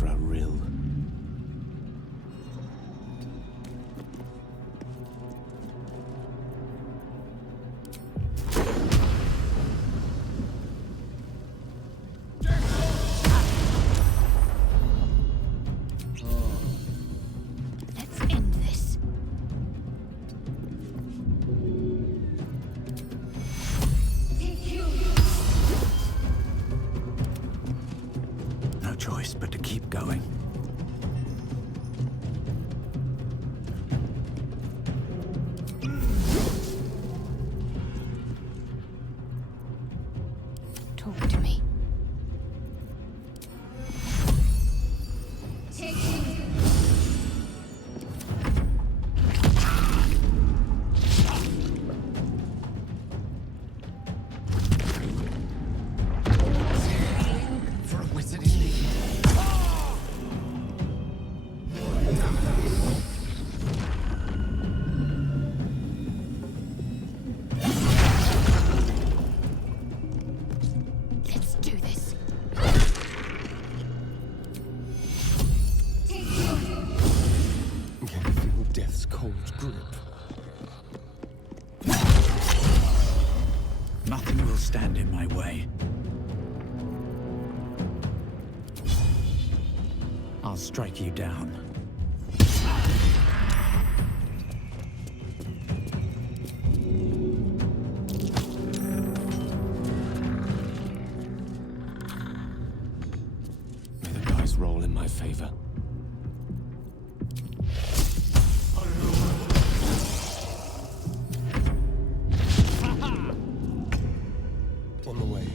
ultra-rill. Let's end this. No choice but to keep going. Talk to me. For a wizard in need. Let's do this. Can you feel death's cold grip? Nothing will stand in my way. I'll strike you down. May the dice roll in my favor. On the way.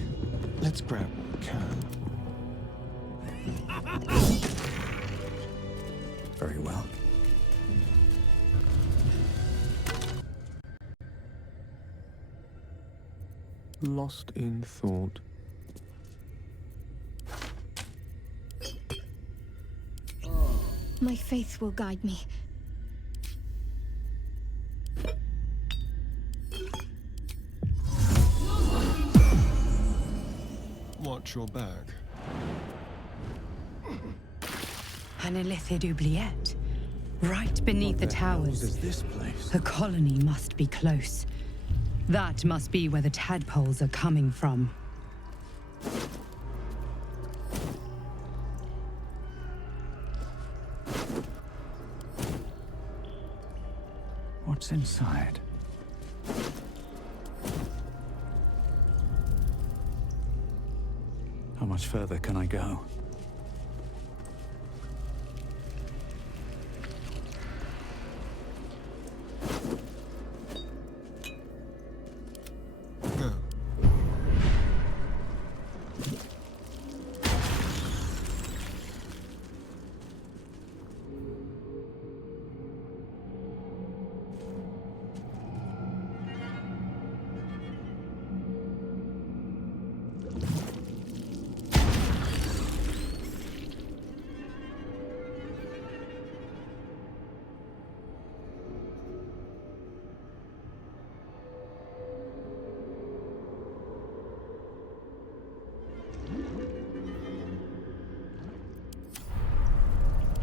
Let's grab what we can. Very well. Lost in thought. My faith will guide me. Watch your back. An illithid oubliette. Right beneath the towers. Is this place? The colony must be close. That must be where the tadpoles are coming from. What's inside? How much further can I go? Go.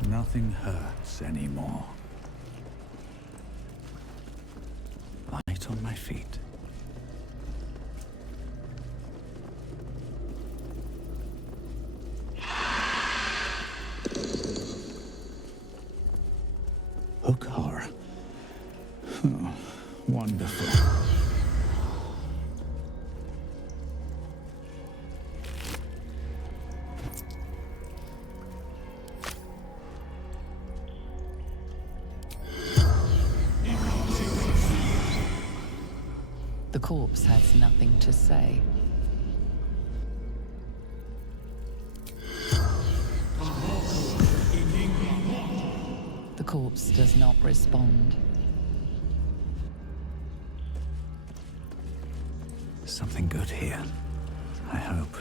Nothing hurts anymore. Light on my feet. Hook horror. Oh, wonderful. The corpse has nothing to say. The corpse does not respond. Something good here, I hope.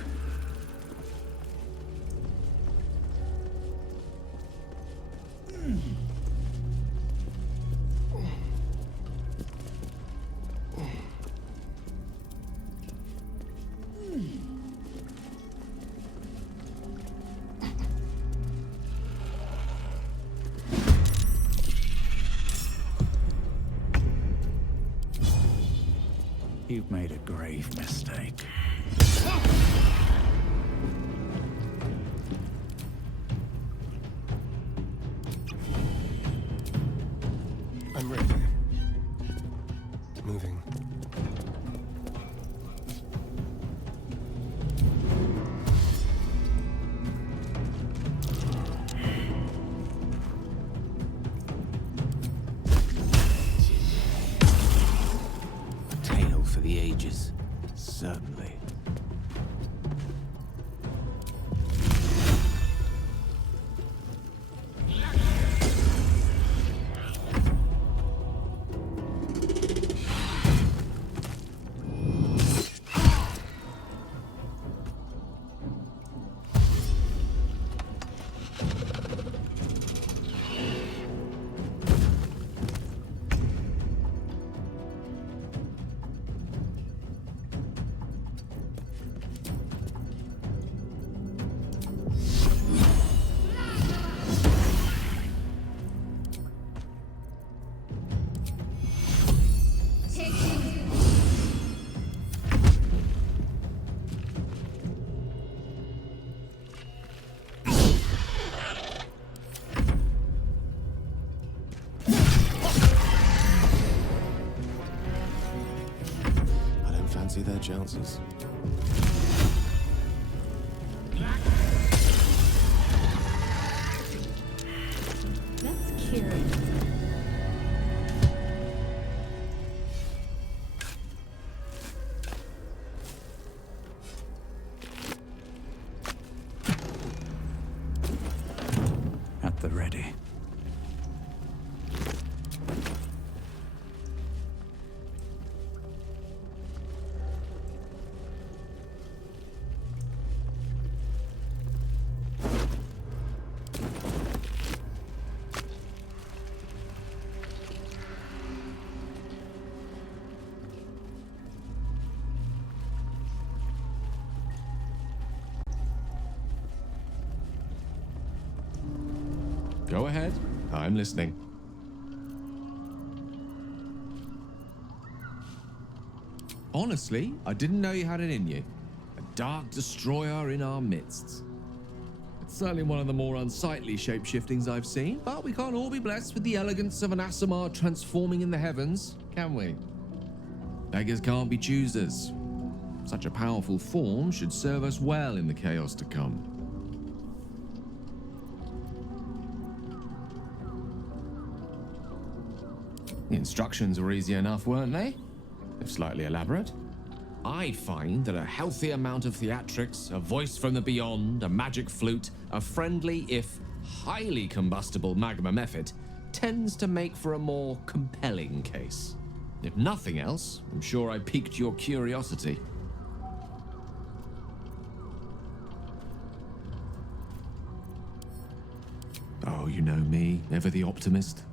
You've made a grave mistake. I'm ready. Moving. A tale for the ages, certainly. Fancy their chances. That's curious. At the ready. Go ahead. I'm listening. Honestly, I didn't know you had it in you. A dark destroyer in our midst. It's certainly one of the more unsightly shape-shiftings I've seen, but we can't all be blessed with the elegance of an Asimar transforming in the heavens, can we? Beggars can't be choosers. Such a powerful form should serve us well in the chaos to come. The instructions were easy enough, weren't they? If slightly elaborate. I find that a healthy amount of theatrics, a voice from the beyond, a magic flute, a friendly, if highly combustible magma method, tends to make for a more compelling case. If nothing else, I'm sure I piqued your curiosity. Oh, you know me, ever the optimist.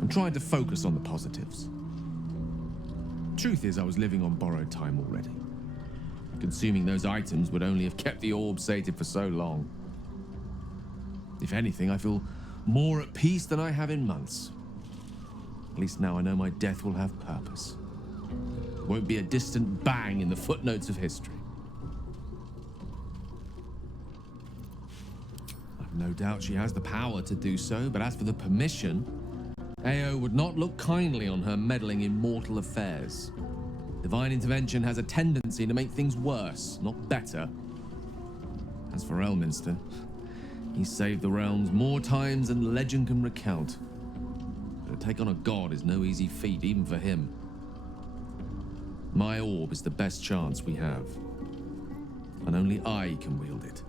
I'm trying to focus on the positives. Truth is, I was living on borrowed time already. Consuming those items would only have kept the orb sated for so long. If anything, I feel more at peace than I have in months. At least now I know my death will have purpose. It won't be a distant bang in the footnotes of history. I've no doubt she has the power to do so, but as for the permission, Ao would not look kindly on her meddling in mortal affairs. Divine intervention has a tendency to make things worse, not better. As for Elminster, he saved the realms more times than legend can recount. But to take on a god is no easy feat, even for him. My orb is the best chance we have, and only I can wield it.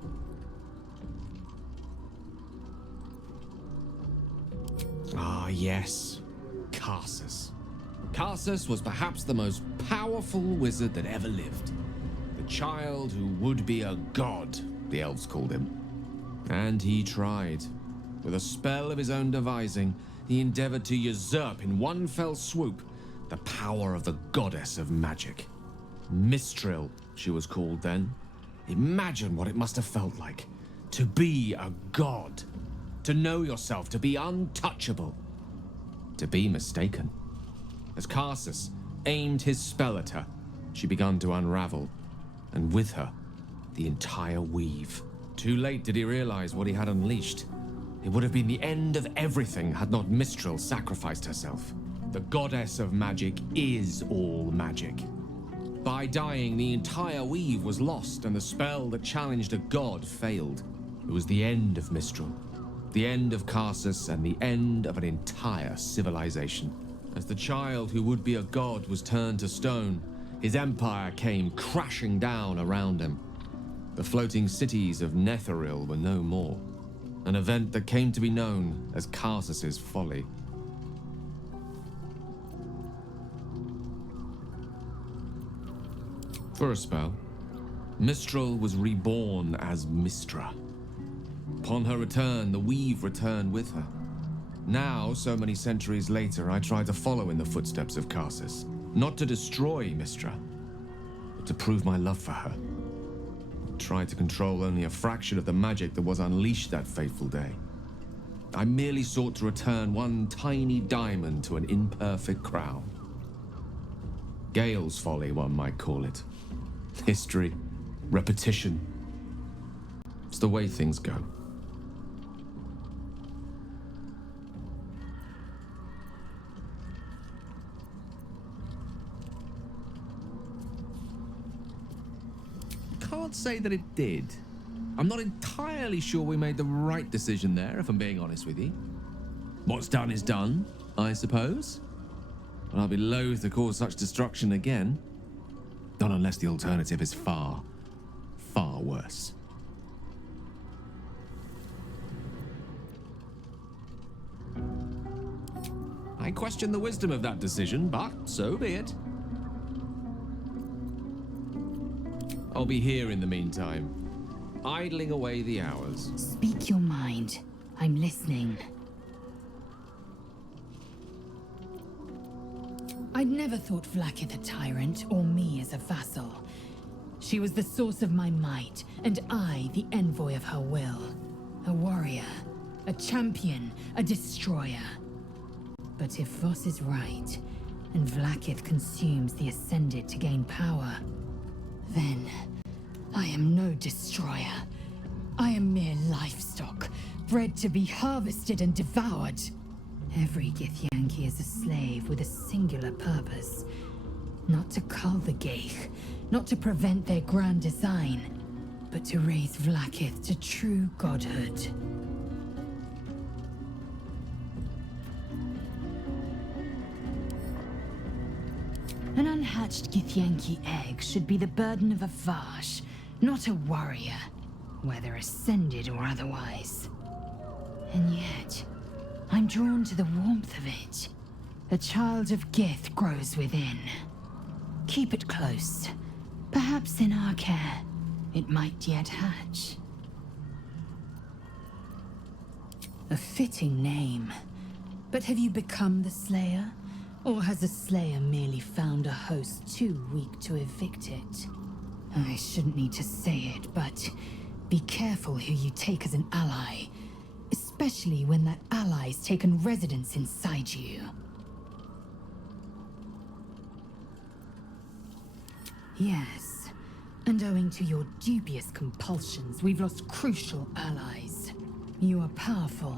Ah, yes. Karsus. Karsus was perhaps the most powerful wizard that ever lived. The child who would be a god, the elves called him. And he tried. With a spell of his own devising, he endeavored to usurp in one fell swoop the power of the goddess of magic. Mistral, she was called then. Imagine what it must have felt like to be a god. To know yourself, to be untouchable, to be mistaken. As Karsus aimed his spell at her, she began to unravel, and with her, the entire weave. Too late did he realize what he had unleashed. It would have been the end of everything had not Mistral sacrificed herself. The goddess of magic is all magic. By dying, the entire weave was lost, and the spell that challenged a god failed. It was the end of Mistral, the end of Karsus, and the end of an entire civilization. As the child who would be a god was turned to stone, his empire came crashing down around him. The floating cities of Netheril were no more, an event that came to be known as Karsus's folly. For a spell, Mistral was reborn as Mistra. Upon her return, the weave returned with her. Now, so many centuries later, I try to follow in the footsteps of Karsus. Not to destroy Mistra, but to prove my love for her. Try to control only a fraction of the magic that was unleashed that fateful day. I merely sought to return one tiny diamond to an imperfect crown. Gale's folly, one might call it. History, repetition. It's the way things go. Can't say that it did. I'm not entirely sure we made the right decision there, if I'm being honest with you. What's done is done, I suppose. But I'll be loath to cause such destruction again. Not unless the alternative is far, far worse. I question the wisdom of that decision, but so be it. I'll be here in the meantime, idling away the hours. Speak your mind. I'm listening. I'd never thought Vlaakith a tyrant, or me as a vassal. She was the source of my might, and I the envoy of her will. A warrior, a champion, a destroyer. But if Voss is right, and Vlaakith consumes the Ascended to gain power, then I am no destroyer. I am mere livestock, bred to be harvested and devoured. Every Githyanki is a slave with a singular purpose. Not to cull the Geich, not to prevent their grand design, but to raise Vlaakith to true godhood. An unhatched Githyanki egg should be the burden of a Vash, not a warrior, whether ascended or otherwise. And yet, I'm drawn to the warmth of it. A child of Gith grows within. Keep it close. Perhaps in our care, it might yet hatch. A fitting name. But have you become the Slayer? Or has the Slayer merely found a host too weak to evict it? I shouldn't need to say it, but be careful who you take as an ally. Especially when that ally's taken residence inside you. Yes, and owing to your dubious compulsions, we've lost crucial allies. You are powerful,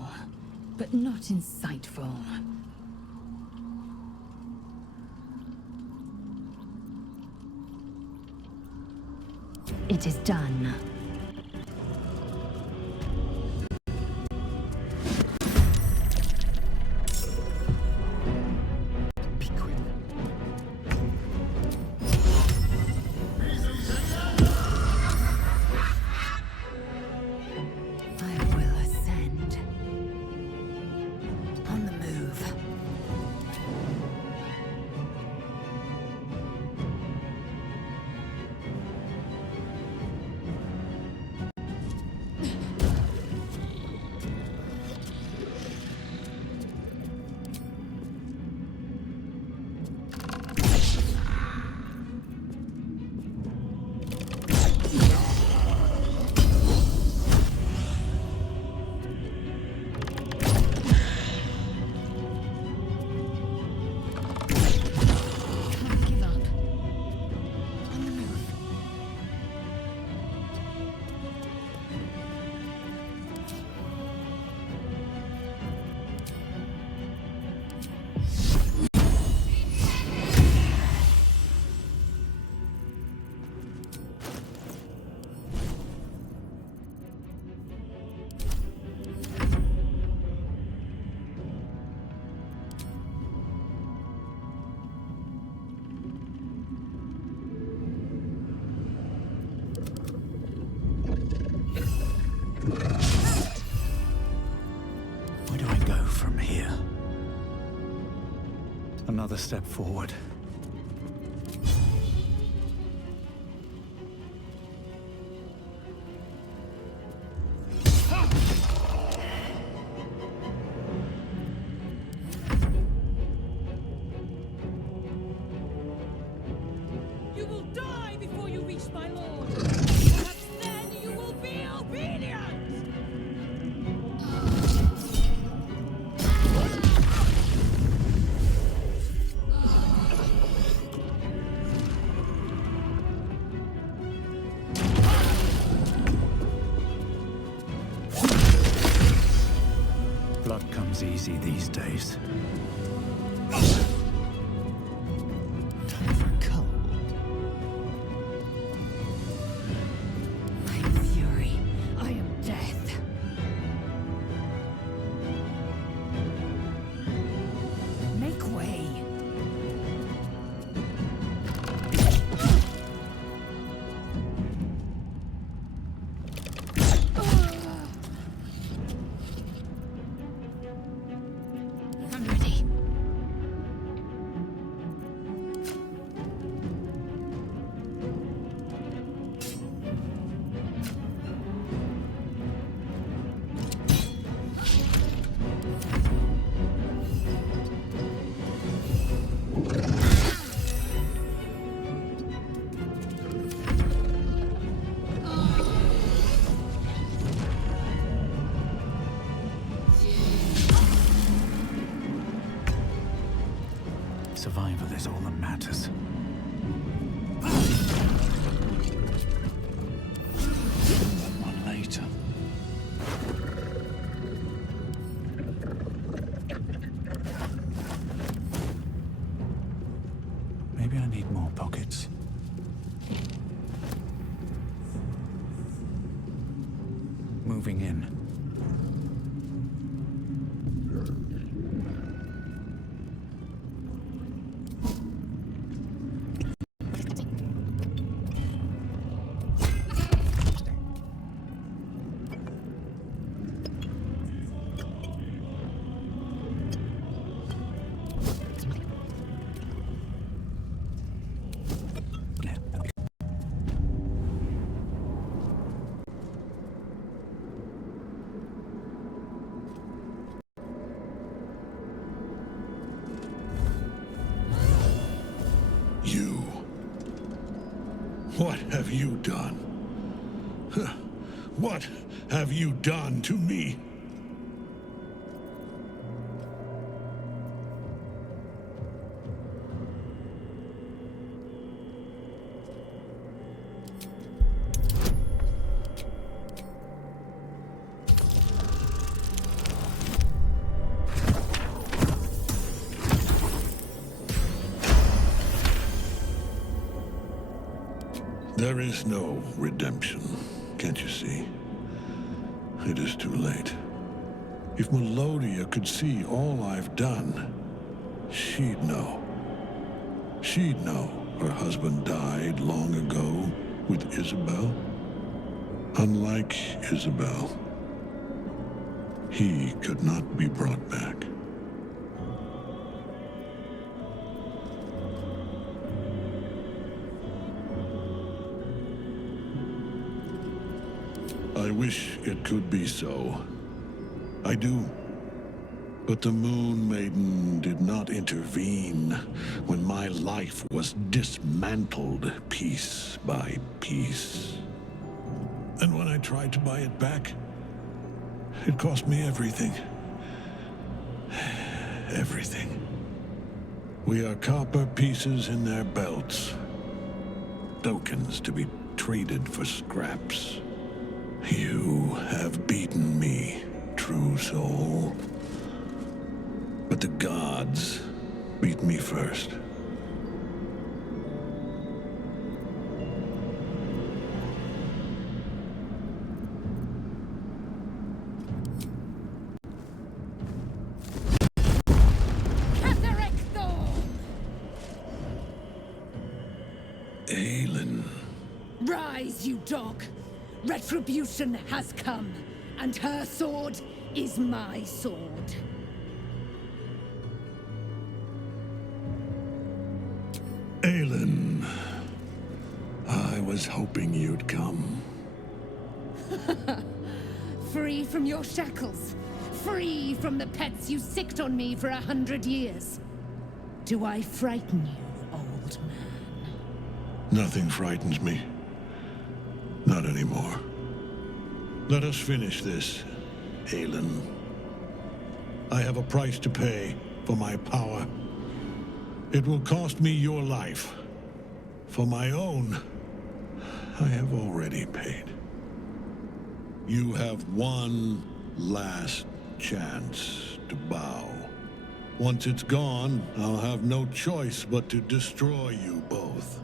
but not insightful. It is done. another step forward. You will die before you reach my lord. Perhaps then you will be obedient. Blood comes easy these days. Time for a cull. I am fury. I am death. Make way. I'm ready. Survival is all that matters. One later. Maybe I need more pockets. Moving in. You. What have you done? Huh. What have you done to me? There is no redemption, can't you see? It is too late. If Melodia could see all I've done, she'd know. She'd know her husband died long ago with Isabel. Unlike Isabel, he could not be brought back. I wish it could be so. I do. But the Moon Maiden did not intervene when my life was dismantled piece by piece. And when I tried to buy it back, it cost me everything. Everything. We are copper pieces in their belts. Tokens to be traded for scraps. You have beaten me, true soul. But the gods beat me first. Aelin. Rise, you dog! Retribution has come, and her sword is my sword. was hoping you'd come. Free from your shackles. Free from the pets you sicked on me for 100 years. Do I frighten you, old man? Nothing frightens me. Not anymore. Let us finish this, Aelin. I have a price to pay for my power. It will cost me your life. For my own, I have already paid. You have one last chance to bow. Once it's gone, I'll have no choice but to destroy you both.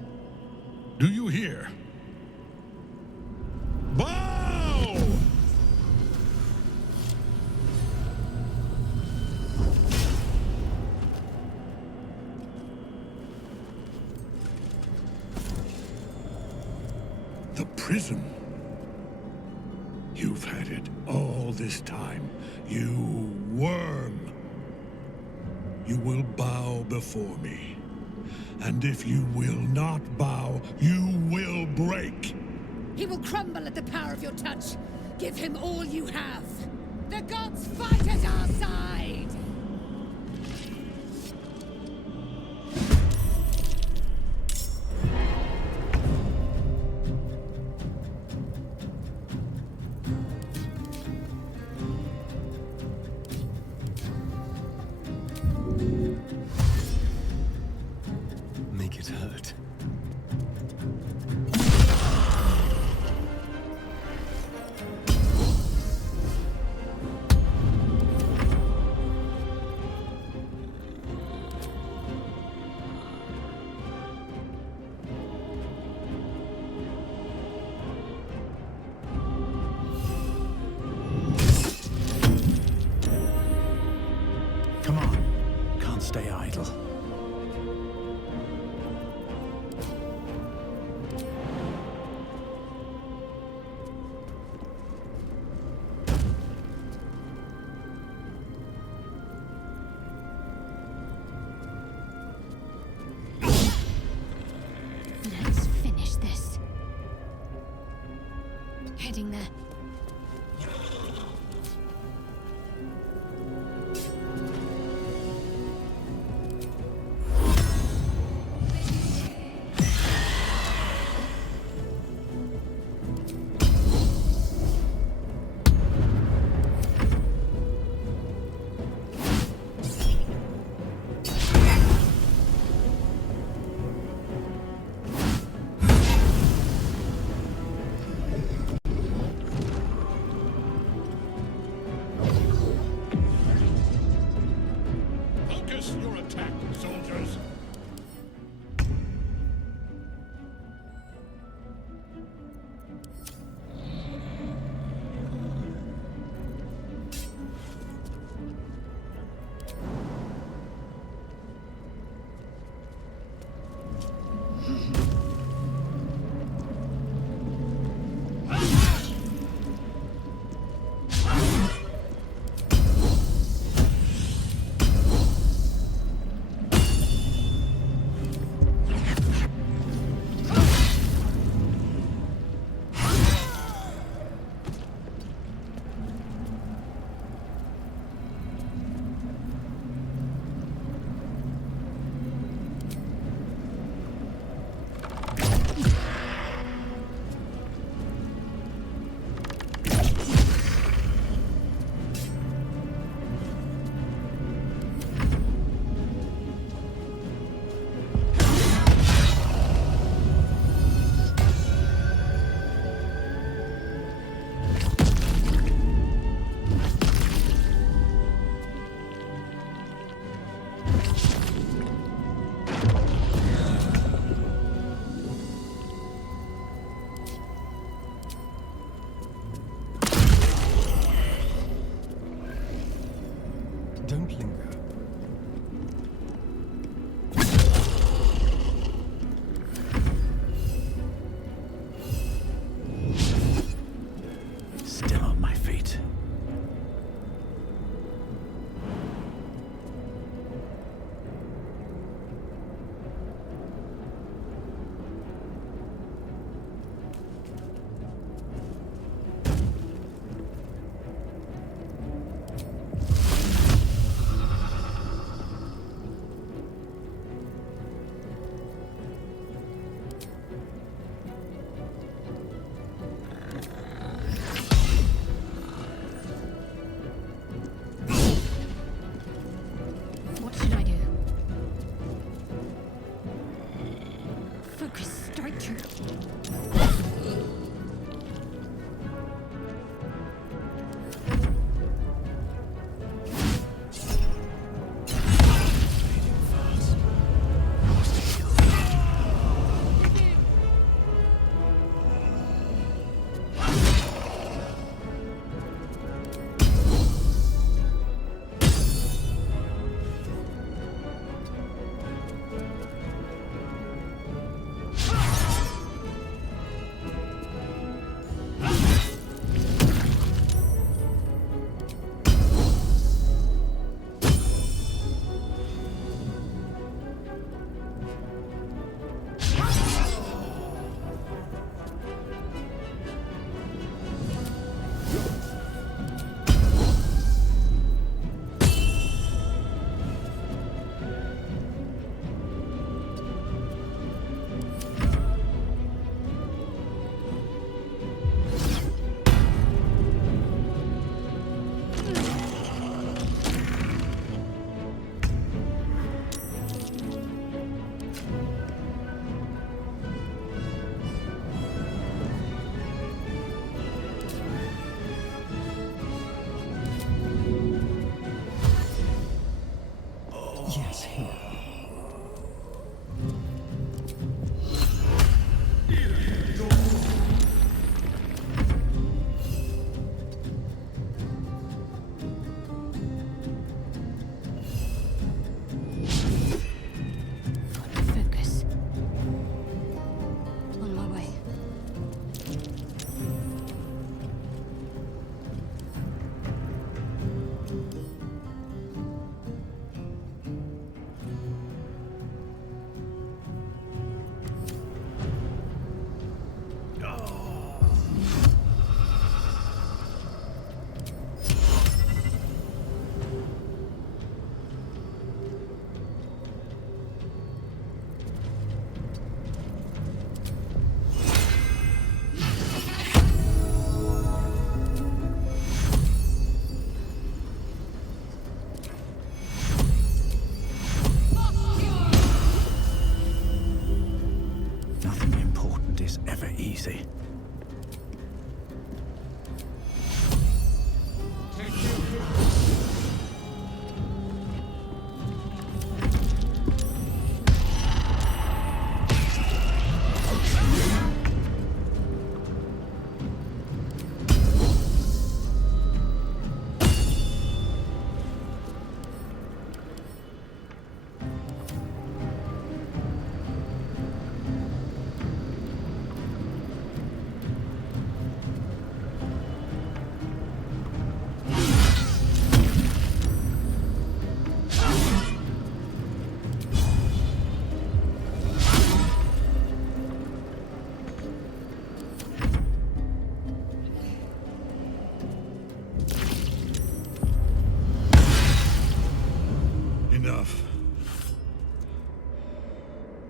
Do you hear? Bow! The prism. You've had it all this time, you worm. You will bow before me. And if you will not bow, you will break. He will crumble at the power of your touch. Give him all you have. The gods fight at our side! Make it hurt. Come on. Can't stay idle. Let's finish this. Heading there.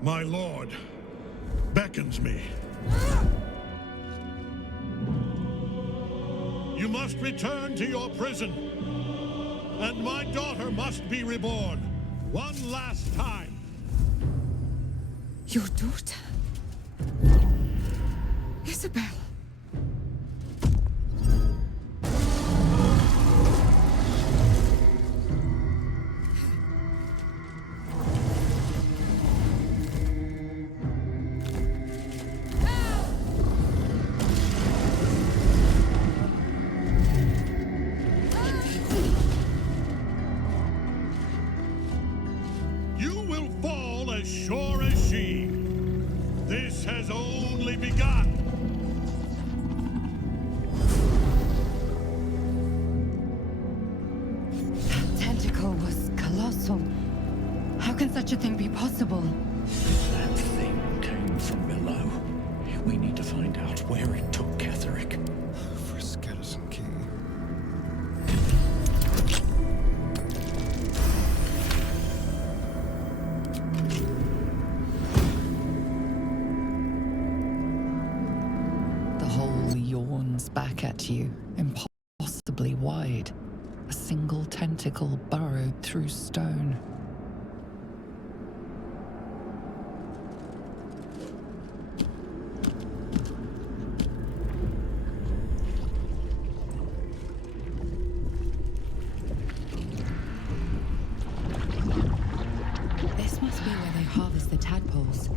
My lord beckons me. You must return to your prison, and my daughter must be reborn one last time. Your daughter? Isabel. You will fall as sure as she. This has only begun. That tentacle was colossal. How can such a thing be possible? That thing came from below. We need to find out where it took Catherick. For a skeleton key. The hole yawns back at you, impossibly wide. A single tentacle burrowed through stone. This must be where they harvest the tadpoles.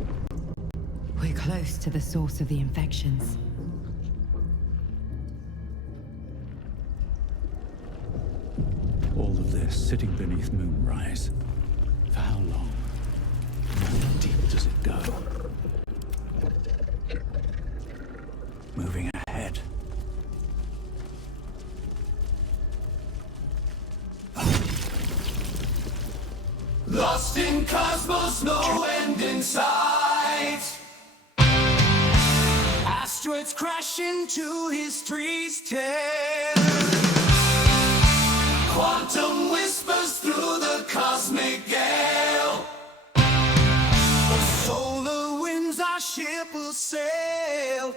We're close to the source of the infections. All of this sitting beneath moonrise. For how long? How deep does it go? Moving ahead. Lost in cosmos, no end in sight. Asteroids crash into history's tale. Quantum whispers through the cosmic gale. The solar winds our ship will sail.